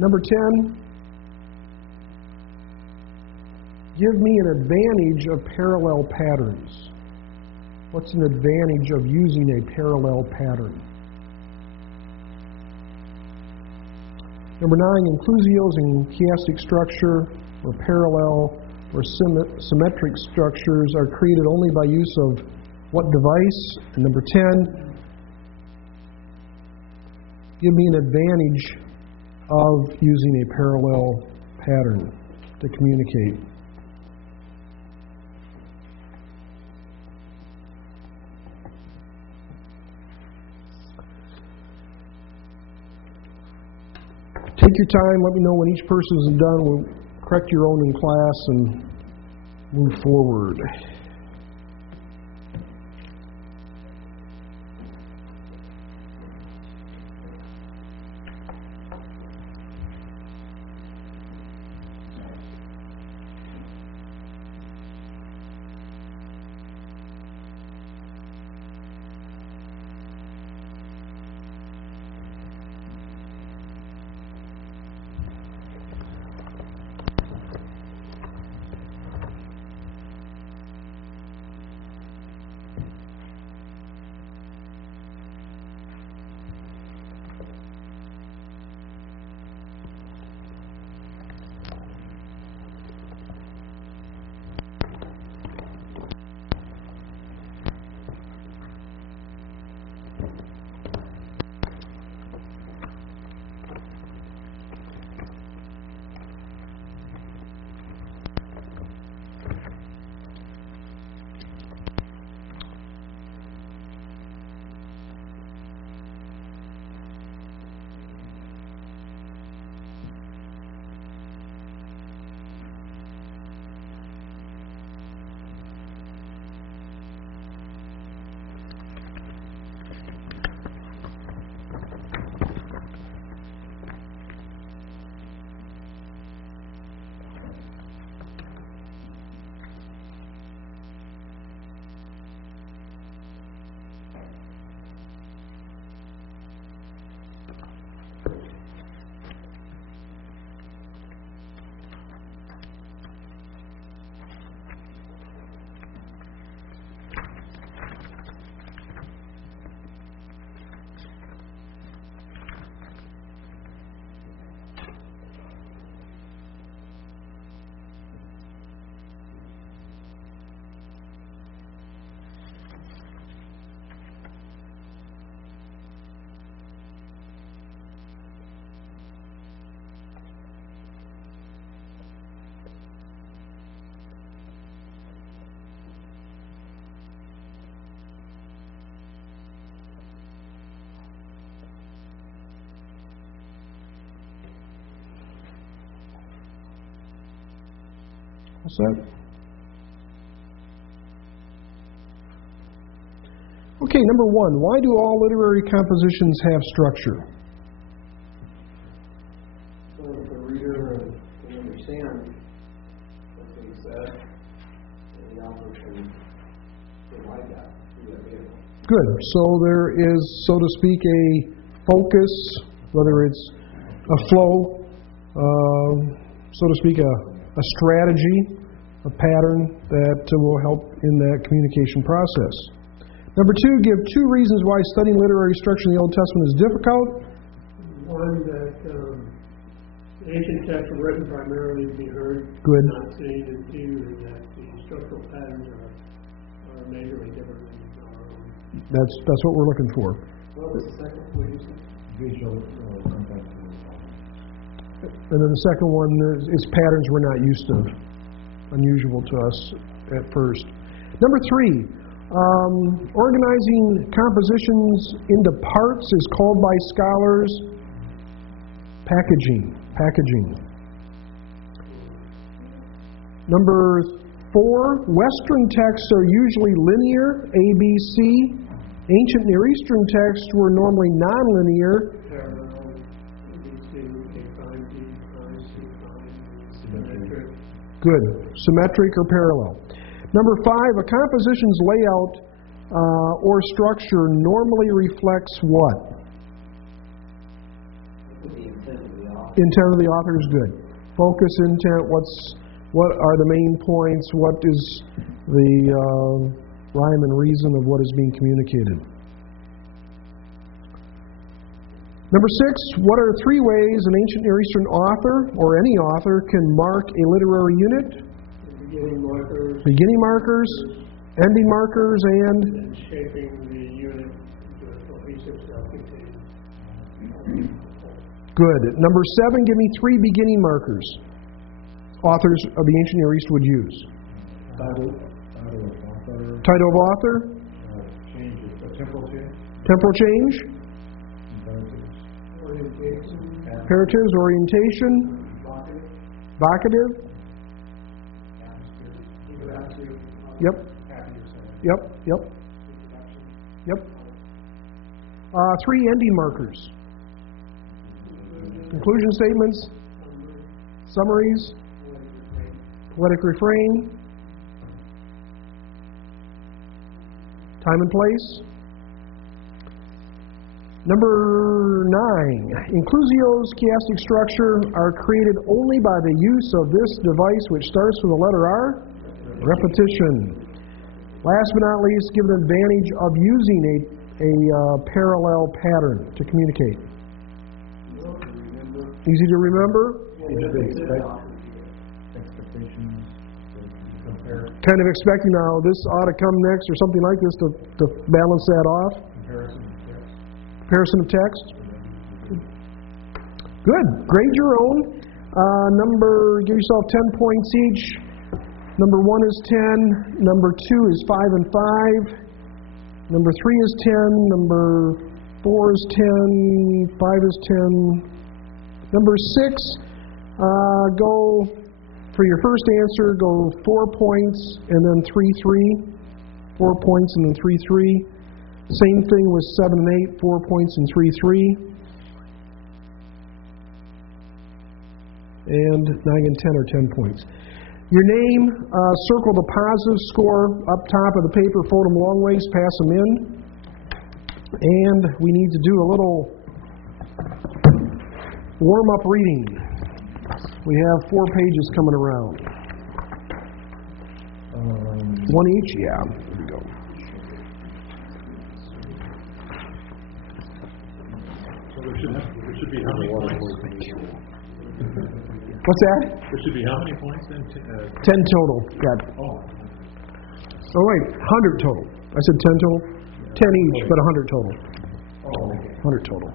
Number 10, give me an advantage of parallel patterns. What's an advantage of using a parallel pattern? Number 9, inclusios in chiastic structure or parallel or symmetric structures are created only by use of what device? And number 10, give me an advantage of using a parallel pattern to communicate. Take your time, let me know when each person is done. We'll correct your own in class and move forward. What's that? Okay, number one, why do all literary compositions have structure? So that the reader can understand what's being said, and the author can provide that through that vehicle. Good. So there is, so to speak, a focus, whether it's a flow, so to speak, a strategy, a pattern that will help in that communication process. Number two, give two reasons why studying literary structure in the Old Testament is difficult. One, that ancient texts were written primarily to be heard, Good. not seen, and two, that the structural patterns are majorly different than our own. That's what we're looking for. What was the second? What did you say? Visual contact. And then the second one is patterns we're not used to, unusual to us at first. Number three, organizing compositions into parts is called by scholars packaging. Number four, Western texts are usually linear, A, B, C. Ancient Near Eastern texts were normally nonlinear. Good. Symmetric or parallel. Number five, a composition's layout or structure normally reflects what? The intent of the author. Intent of the author is good. Focus, intent, what are the main points, what is the rhyme and reason of what is being communicated. Number six, what are three ways an ancient Near Eastern author, or any author, can mark a literary unit? Beginning markers, ending markers, and shaping the unit into a cohesive, self-contained. Good. Number seven, give me three beginning markers authors of the ancient Near East would use. Title of author. Temporal change. Imperatives, orientation. Vocative. Yep. Three ending markers. Conclusion statements. Summaries. Poetic refrain. Time and place. Number 9, inclusio's chiastic structure are created only by the use of this device which starts with the letter R, repetition. Last but not least, give an advantage of using a parallel pattern to communicate. Easy to remember? Kind of expecting now this ought to come next or something like this to balance that off. Comparison of text. Good. Grade your own. Give yourself 10 points each. Number 1 is 10. Number 2 is 5 and 5. Number 3 is 10. Number 4 is 10. 5 is 10. Number 6, go for your first answer, go 4 points and then 3, 3. 4 points and then 3, 3. Same thing with 7 and 8, 4 points and 3, 3. And 9 and 10 are 10 points. Your name, circle the positive score up top of the paper, fold them long ways, pass them in. And we need to do a little warm-up reading. We have 4 pages coming around. One each? Yeah. Here we go. There should be how many points? What's that? There should be how many points then? 10 total. Got it. Oh. Oh, wait. 100 total. I said 10 total? 10 each, but 100 total. Oh, okay. 100 total.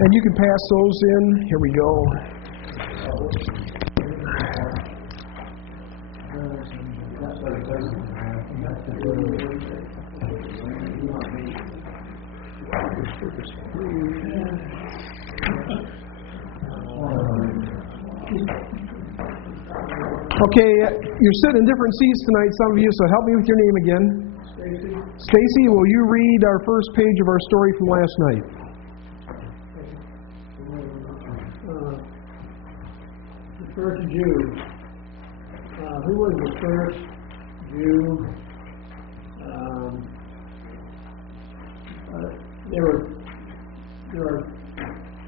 And you can pass those in. Here we go. Okay, you're sitting in different seats tonight, some of you, so help me with your name again. Stacy, will you read our first page of our story from last night? The first Jew. Who was the first Jew?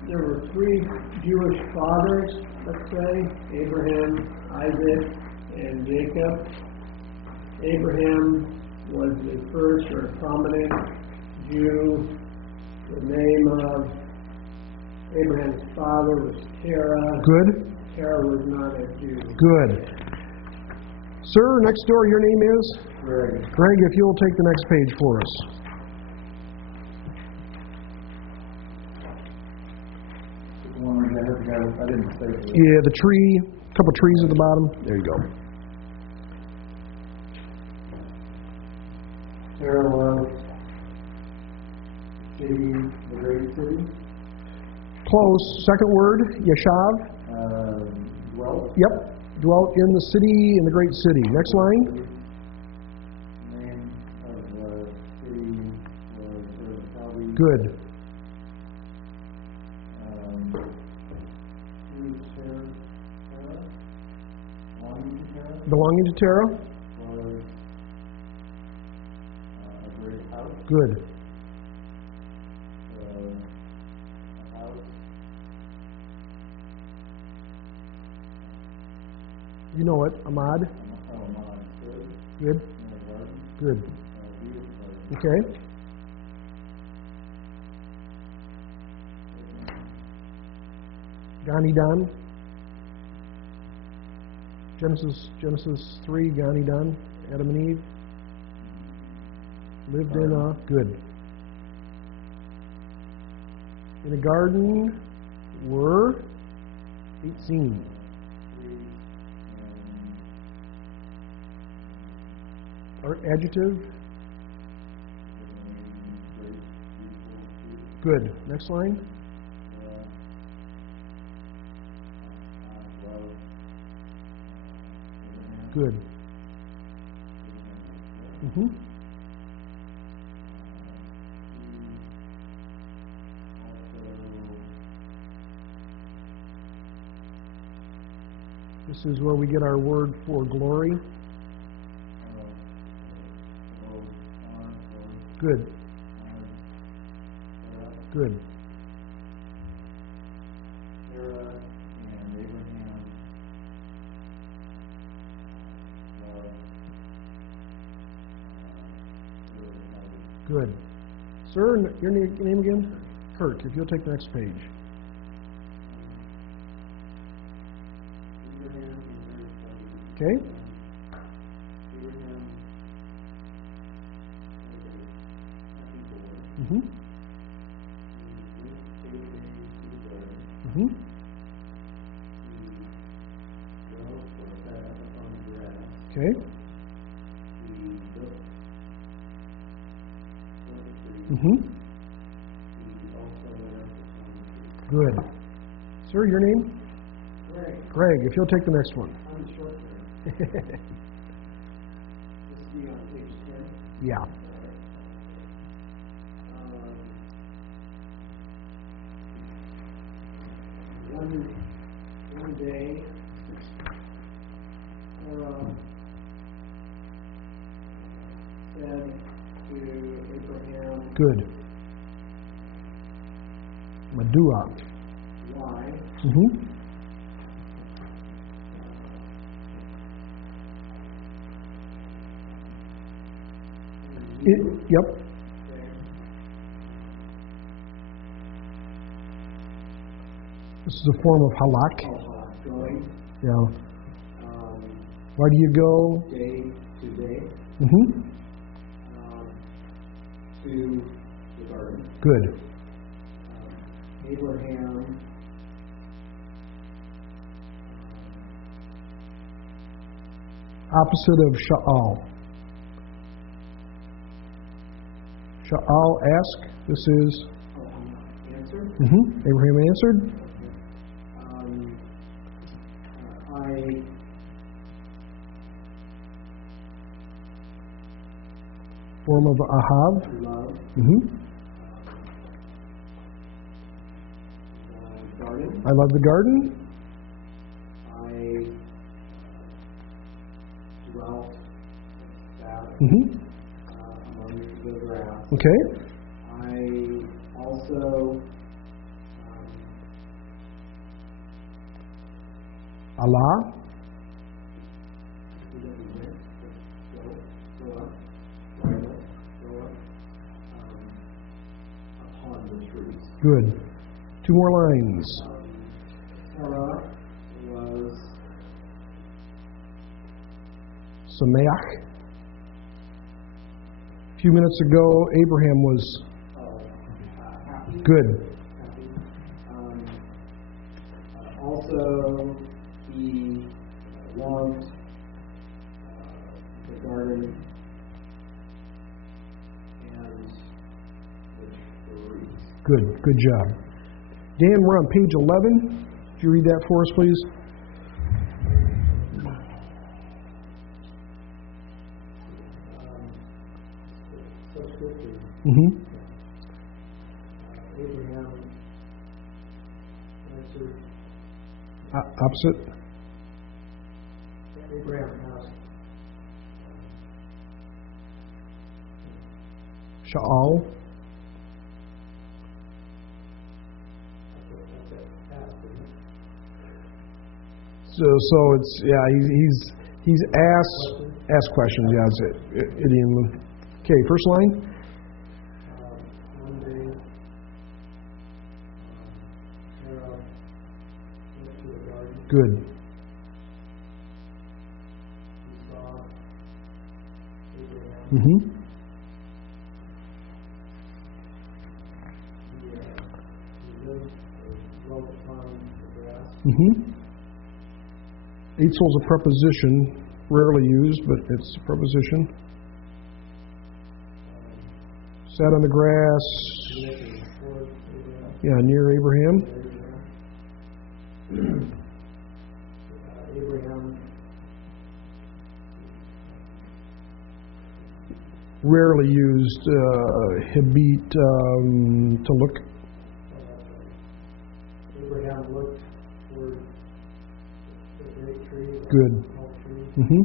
There were three Jewish fathers, let's say, Abraham, Isaac, and Jacob. Abraham was the first or prominent Jew. The name of Abraham's father was Terah. Good. Terah was not a Jew. Good. Sir, next door, your name is? Greg. Greg, if you'll take the next page for us. I didn't say it. Yeah, the tree, a couple trees at the bottom. There you go. Terah was city, the great city. Close. Second word, Yeshav. Dwelt. Yep. Dwelt in the city, in the great city. Next line. The name of the city was Ur-Chaldees. Good. Belonging to Terah. Was a great house. Good. A house. You know it. Ahmad. Good. In a garden. Good. A beautiful garden. Okay. Ganidan. Genesis 3, Ganidan, Adam and Eve. Lived in a, good. In a garden were 18. Or adjective. Good. Next line. Good. Mm-hmm. This is where we get our word for glory. Good. Good. Sarah and Abraham Good. Sir, your name again? Kurt, if you'll take the next page. Okay. Mm-hmm. Mm-hmm. Okay. Mm-hmm. Good. Sir, your name? Greg. Greg, if you'll take the next one. I'm the short term. This will be on page 10. Yeah. One day, said to Abraham, Good. Madua. why? Mm-hmm. Yep. This is a form of halak. Going. Yeah. Why do you go? Day to day. Mm-hmm. To the garden. Good. Abraham. Opposite of Sha'al. Sha'al ask. This is. Answer. Mm-hmm. Abraham answered. Form of ahav. Love. Mm-hmm. Garden. I love the garden. I dwelt Mm-hmm. among the grass. Okay. I also Allah. upon the trees. Good. Two more lines. Sarah was Sameach. A few minutes ago, Abraham was happy. good. Happy. Also, he loved the garden and the trees. Good. Good job. Dan, we're on page 11. If you read that for us, please. Mm-hmm. Abraham answered. Opposite. Abraham asked. Sha'al. So it's he's asked questions. Yeah, it's idiom. Okay, first line. One day, Sarah went to the garden. Good. He saw Abraham. Mm-hmm. He lived or dwelt upon the grass. Mm-hmm. Eitzel's a preposition, rarely used, but it's a preposition. Sat on the grass. Yeah, near Abraham. Abraham Rarely used. Habit to look. Abraham looked toward the great tree. Good. The tall tree. Mm-hmm.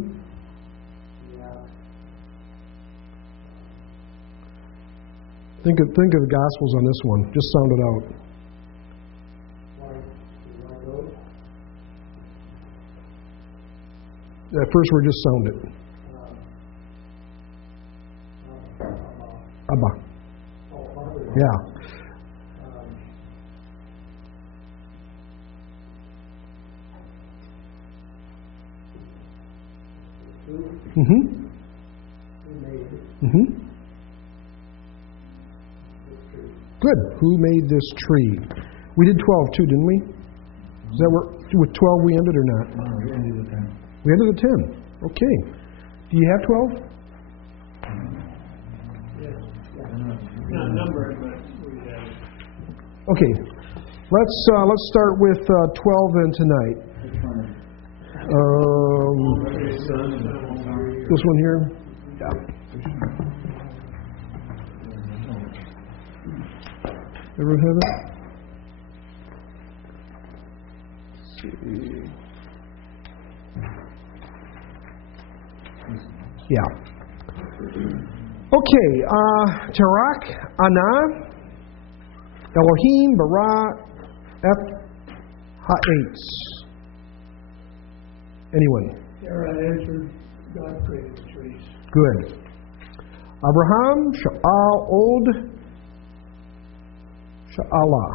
He asked, Think of the Gospels on this one. Just sound it out. why go? That first word, just sound it. Abba. Oh, Father. Yeah. Mm-hmm. Who made Mm-hmm. this tree? Good. Who made this tree? We did 12 too, didn't we? Is that where with 12 we ended or not? We ended at 10. We ended at 10. Okay. Do you have 12? Yes. Not numbered, but we have. Okay. Let's start with 12 then tonight. This one here. Yeah. Everyone have it? Let's see. Yeah. Okay. Tarak, Ana, Elohim, Bara, F, Ha'etz. Anyone? Sarah answered, God created the trees. Good. Abraham, Sha'al, Od, Sha'ala.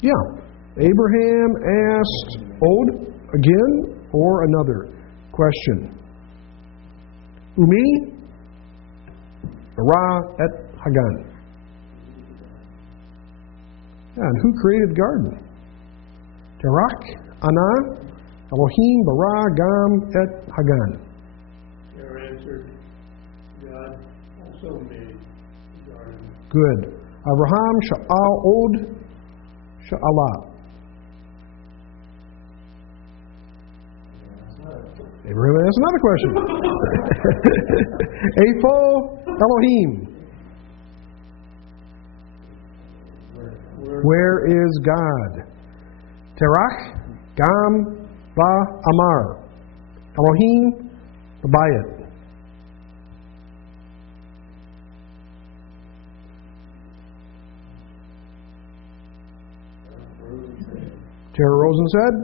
Yeah. Abraham asked Od again or another question. Umi, Bara et Hagan. Yeah, and who created the garden? Terak, Ana, Elohim, Bara, Gam, et Hagan. Sarah answered, God also made the garden. Good. Abraham, Sha'al, Od, Sha'ala. Abraham asked another question. Epho, Elohim. Where is God? Terach, Gam, Ba, Amar. Elohim, Babayit. Tara Rosen said?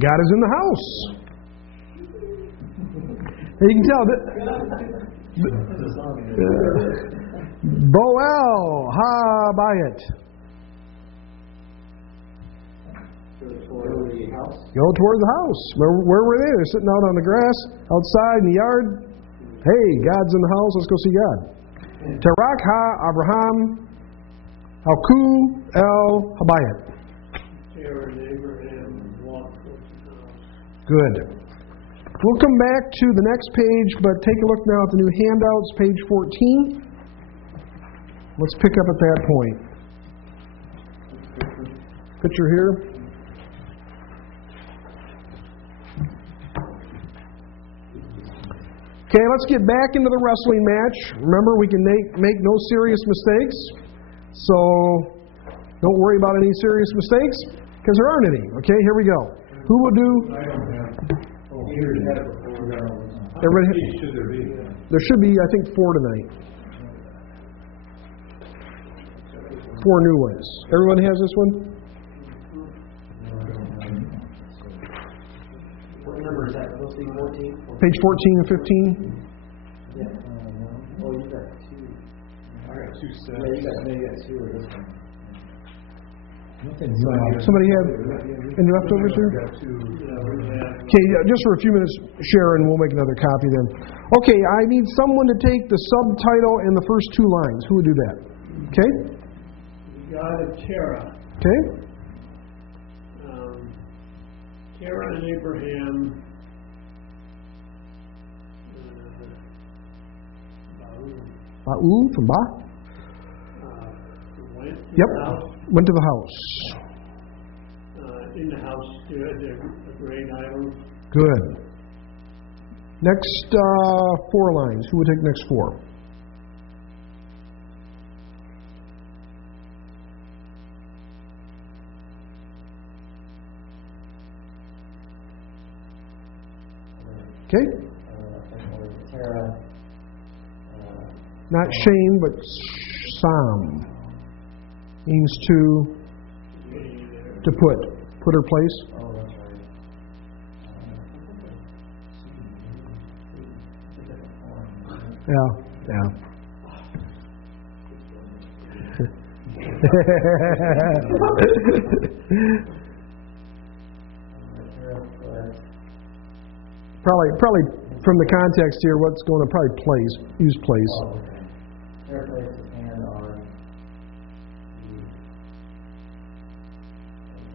God is in the house. And you can tell that Boel ha bayit. Go toward the house. Where were they? They're sitting out on the grass, outside in the yard. Hey, God's in the house. Let's go see God. Terak ha Abraham Halku el habayit. Sarah and Abraham walked towards the house. Good. We'll come back to the next page, but take a look now at the new handouts, page 14. Let's pick up at that point. Picture here. Okay, let's get back into the wrestling match. Remember, we can make no serious mistakes. So, don't worry about any serious mistakes, because there aren't any. Okay, here we go. Who will do... Everybody, there should be, I think, 4 tonight. 4 new ones. Everyone has this one? What number is that? Supposed to be 14? Page 14 and 15. Yeah. Oh, you got 2. I got 2 sets. Yeah, you got 2 of this one. Somebody have any leftovers here? Okay, just for a few minutes, Sharon, we'll make another copy then. Okay, I need someone to take the subtitle and the first 2 lines. Who would do that? Okay? The God of Terah. Okay? Terah and Abraham. Ba'u from Ba? Went to Yep. the house. Went to the house. In the house stood a great island. Good. Next 4 lines. Who would take the next 4? Okay? Terah. Not shame, but sam. Means to put. Put or place. Oh, that's right. Yeah. Probably from the context here, what's going to probably place, use place. Oh, okay. Terah placed his hand on the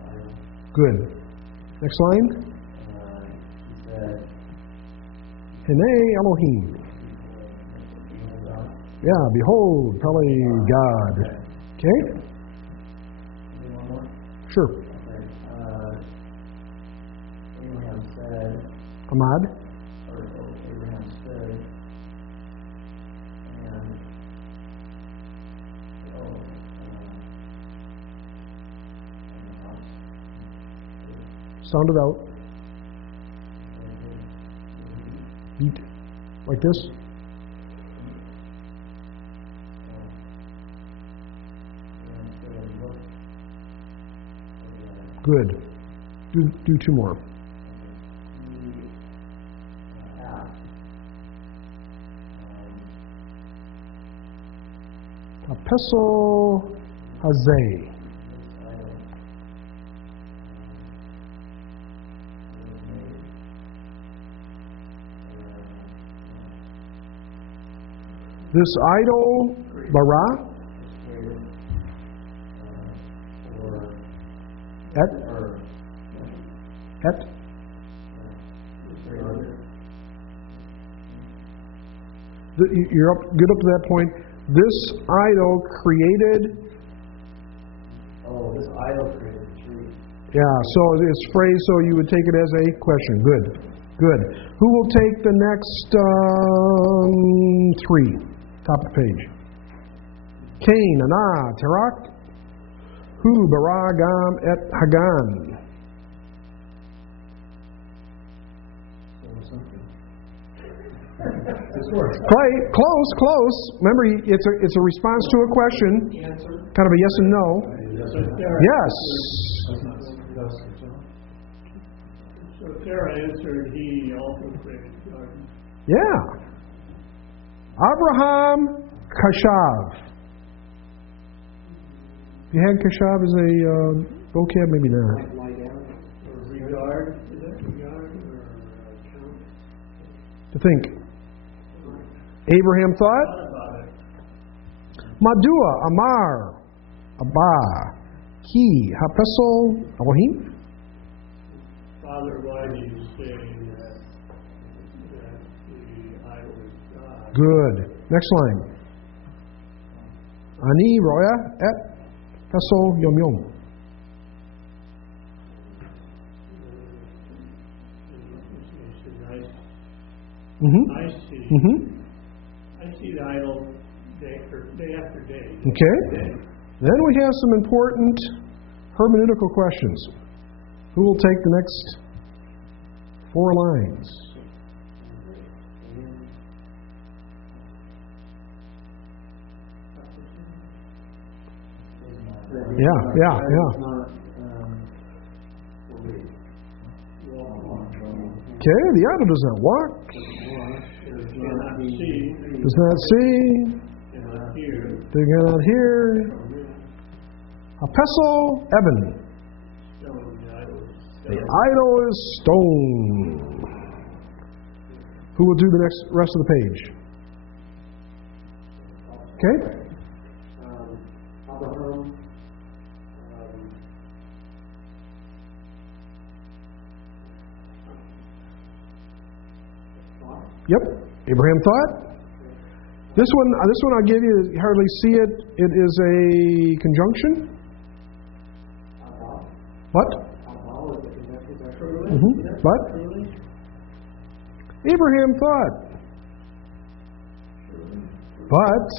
Bible. Good. Next line. He said, Hene Elohim. Yeah, behold, probably God. Okay? One more? Sure. Okay. Abraham said, Ahmad. Abraham stood and Sound it out. Beat. Like this. Good. Do 2 more. Hapesol hazeh. This idol, bara, et. You're up, good up to that point. This idol created. Oh, this idol created the tree. Yeah, so it's phrased so you would take it as a question. Good, good. Who will take the next 3? Top of the page. Cain, Anah, Terach, Hu, Bara, Gam, et Hagan. Close. Remember, it's a response to a question. Kind of a yes and no. Yes. So Sarah answered, he also created the garden. Yeah. Abraham Kashav. You had Kashav as a vocab, maybe not. Lie down. Or regard, is that regard or count? To think. Abraham thought. About it. Madua, Amar, Abba, Ki, Hapesol, Elohim. Father, why do you say that the idol is God? Good. Next line. Ani roya et pesol yom yom. I see the idol day after day. Okay. Then we have some important hermeneutical questions. Who will take the next 4 lines? Yeah. Okay, the idol does not walk, does not see, they cannot hear. Hapesol Eben. The idol is stone. Who will do the rest of the page? Okay? Abraham. Yep. Abraham thought. This one I'll give you. You hardly see it. It is a conjunction. What? But Abraham thought. But.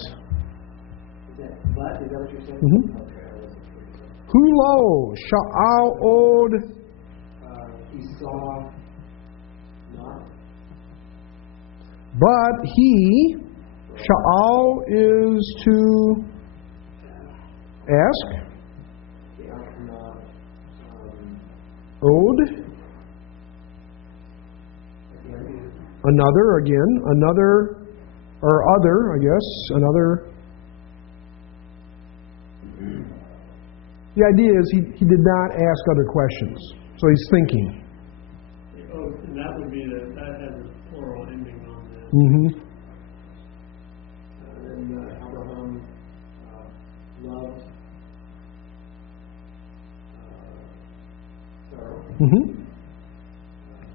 Is that what you're saying? Hulo sha'al od. He saw not. But he, sha'al is to ask. Od. Another, again. Another, or other, I guess. Another. The idea is he did not ask other questions. So he's thinking. Oh, and that would be that has a plural ending on that. Mm-hmm. Then Abraham loved Sarah. Mm-hmm.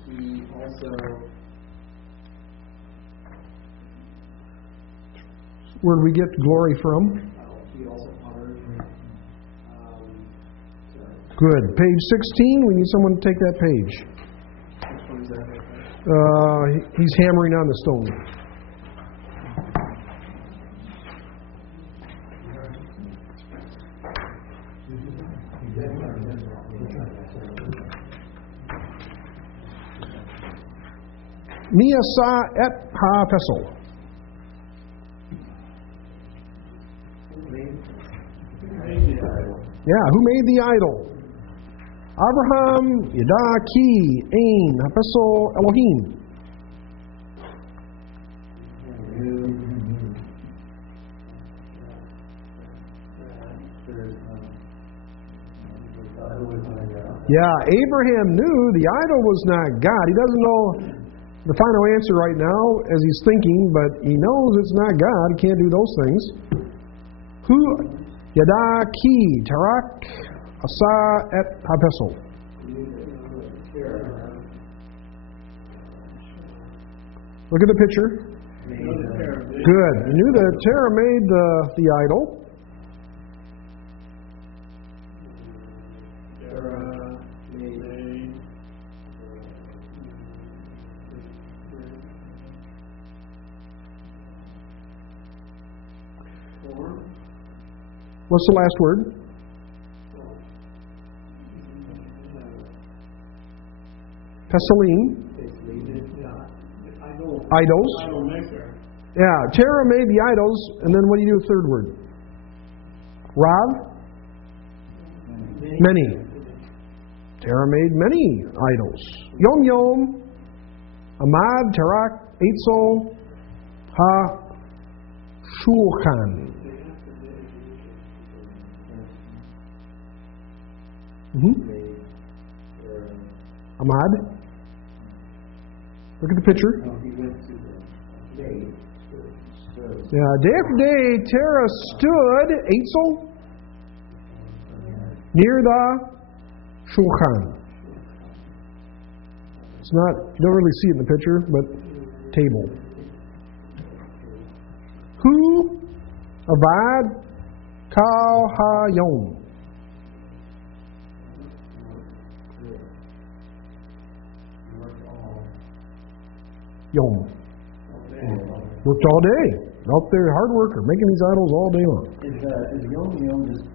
He also Where do we get glory from? he also honored Sarah. Good. Page 16. We need someone to take that page. Which one is that? He's hammering on the stone. Miyasa et ha-pesol. Yeah, who made the idol? Abraham, Yada, Ki, Ein, Hapesol, Elohim. Yeah, Abraham knew the idol was not God. He doesn't know the final answer right now as he's thinking, but he knows it's not God. He can't do those things. Hu yada ki tarak asa et hapeso. Look at the picture. Good. He knew that Terah made the idol. What's the last word? Pesalim. Idols. Yeah, Terah made the idols, and then what do you do with the third word? Rav? Many. Terah made many idols. Yom Yom, Amad, Tarak, Eitzel, Ha, Shulchan. Ahmad? Look at the picture. Yeah, day after day, Terah stood, Eitzel, near the Shulchan. It's not, you don't really see it in the picture, but table. Hu, Avad, Kal, Ha, Yom. Yom. Worked all day. Out there, hard worker, making these idols all day long. Is Yom just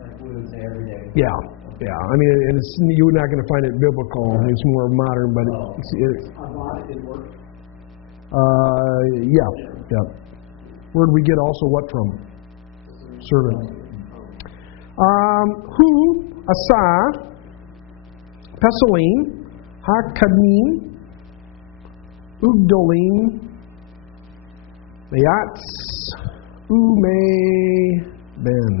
like we would say every day? Yeah. I mean, and it's, you're not going to find it biblical. It's more modern, but Avad is work. Yeah. Where'd we get also what from? Servant. Hu, Asa, Pesalim, Ha-Kadmim, Ugdolim, Mayats, Ume Ben.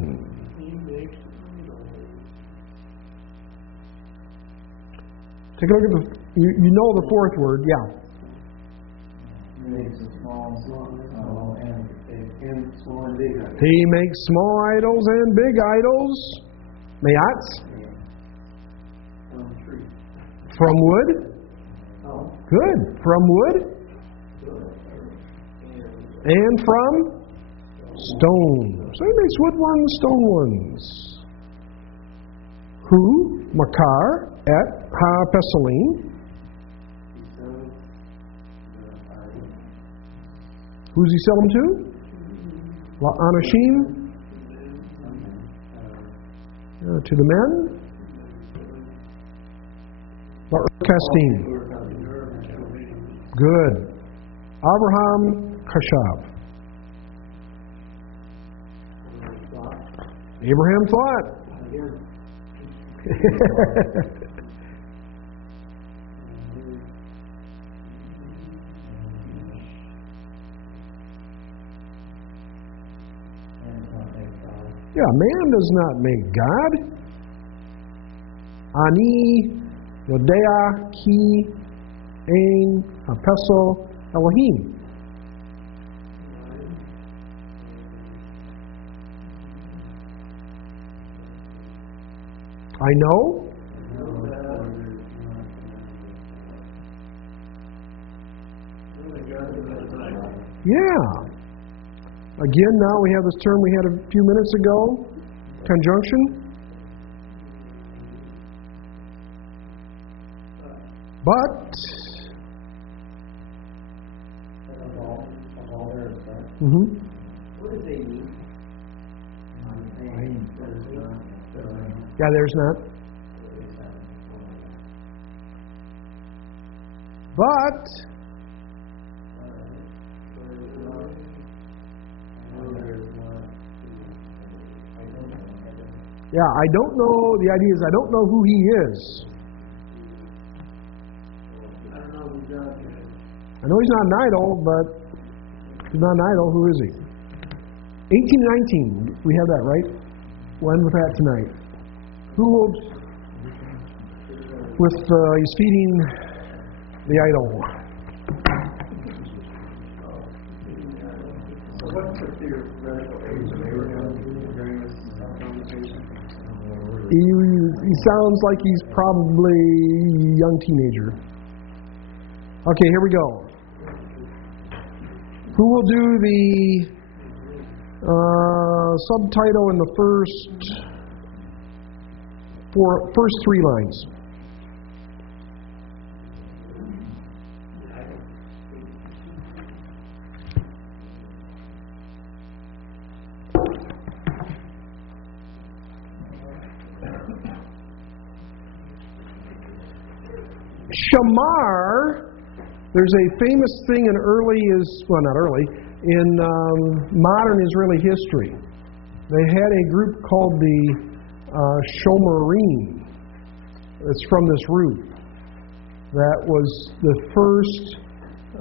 Take a look at the, you know the fourth word, yeah. He makes small and big idols. He makes small idols and big idols. Mayats. From wood. Good. From wood. And from stone. So he makes wood ones, stone ones. Hu, Makar, et Ha Pesalim. Who's he sell them to? La Anashim. To the men. La Kastim. Good. Abraham Kashav. Abraham thought. Yeah, man does not make God. Ani Yodea Ki Ein Hapeso Elohim. I know. Yeah. Again, now we have this term we had a few minutes ago, conjunction. But. What does they mean? Yeah, there's not. But. Yeah, I don't know. The idea is I don't know who he is. I know he's not an idol, but he's not an idol. Who is he? 1819. We have that, right? We'll end with that tonight. Who will? he's feeding the idol. So what's the theoretical age of Abraham during this conversation? He sounds like he's probably a young teenager. Okay, here we go. Who will do the subtitle in the first 3 lines? Shamar, there's a famous thing in modern Israeli history. They had a group called the Shomarim. It's from this root. That was the first, it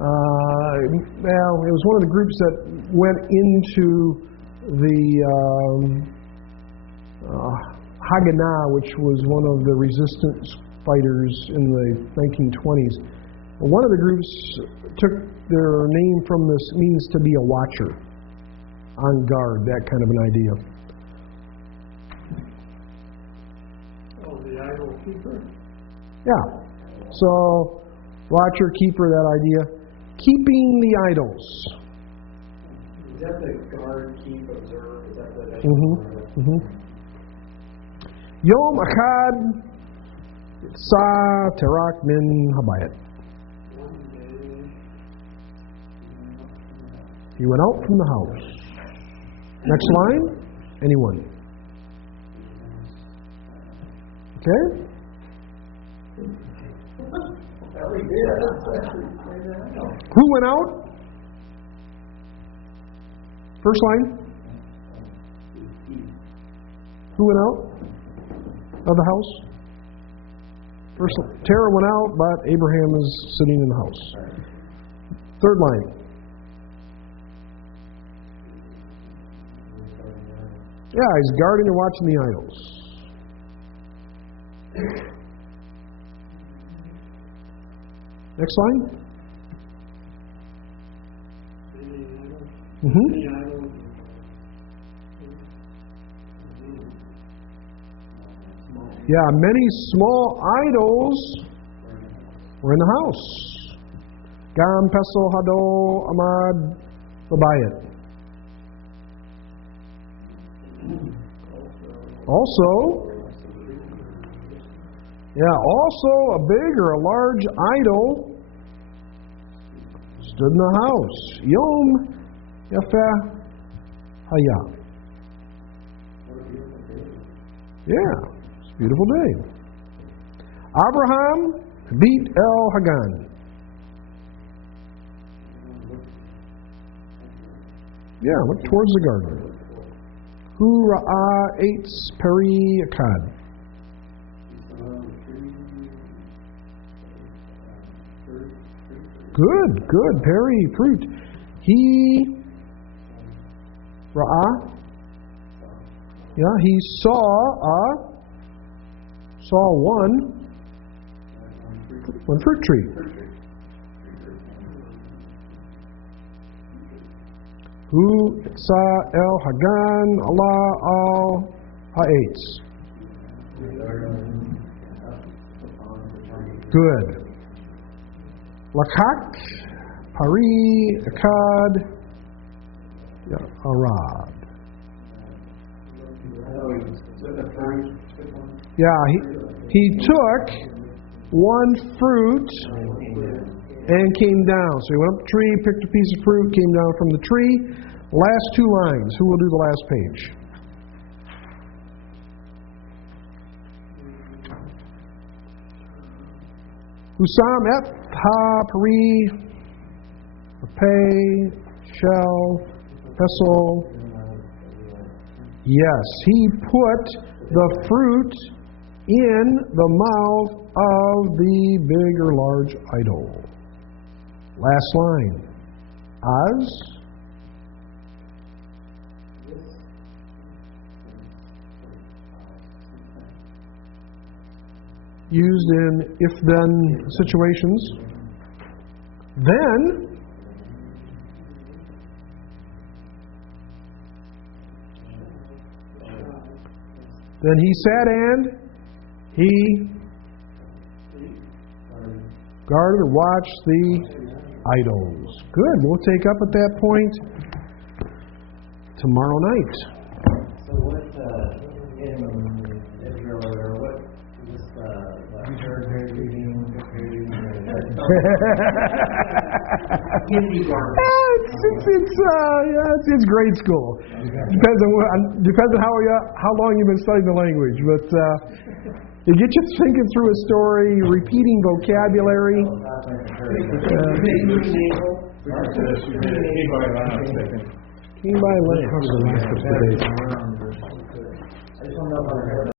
was one of the groups that went into the Haganah, which was one of the resistance fighters in the 1920s. One of the groups took their name from this, means to be a watcher, on guard, that kind of an idea. Oh, the idol keeper? Yeah. So, watcher, keeper, that idea. Keeping the idols. Is that the guard, keep, observe? Is that the Yom Echad Sa Terak Min Habayit. He went out from the house. Next line. Anyone? Okay? Who went out? First line. Who went out of the house? First, Terah went out, but Abraham is sitting in the house. Third line. Yeah, he's guarding and watching the idols. Next line. Yeah, many small idols were in the house. Gam, Pesel, Hadol, Amad, Babayit. Also, a big or a large idol stood in the house. Yom Yafeh Haya. Yeah, it's a beautiful day. Abraham beat El Hagan. Yeah, look towards the garden. Hu Ra'ah Eitz Peri Akkad. Good. Peri, fruit. He Ra'ah. Yeah, he saw one fruit tree. Hu Sa El Hagan Allah Al Ha'etz. Good. Lakak Pari Akkad Arad. Yeah, he took one fruit and came down. So he went up the tree, picked a piece of fruit, came down from the tree. Last 2 lines. Who will do the last page? Husam et ha pari pay shell pesel. Yes, he put the fruit in the mouth of the big or large idol. Last line. Az. used in if-then situations. Then he sat and he guarded or watched the idols. Good. We'll take up at that point tomorrow night. So what in Israel or what is this third reading? It's grade school. Depends on how long you've been studying the language, but it gets you thinking through a story, repeating vocabulary. Came by last. I just don't know if I heard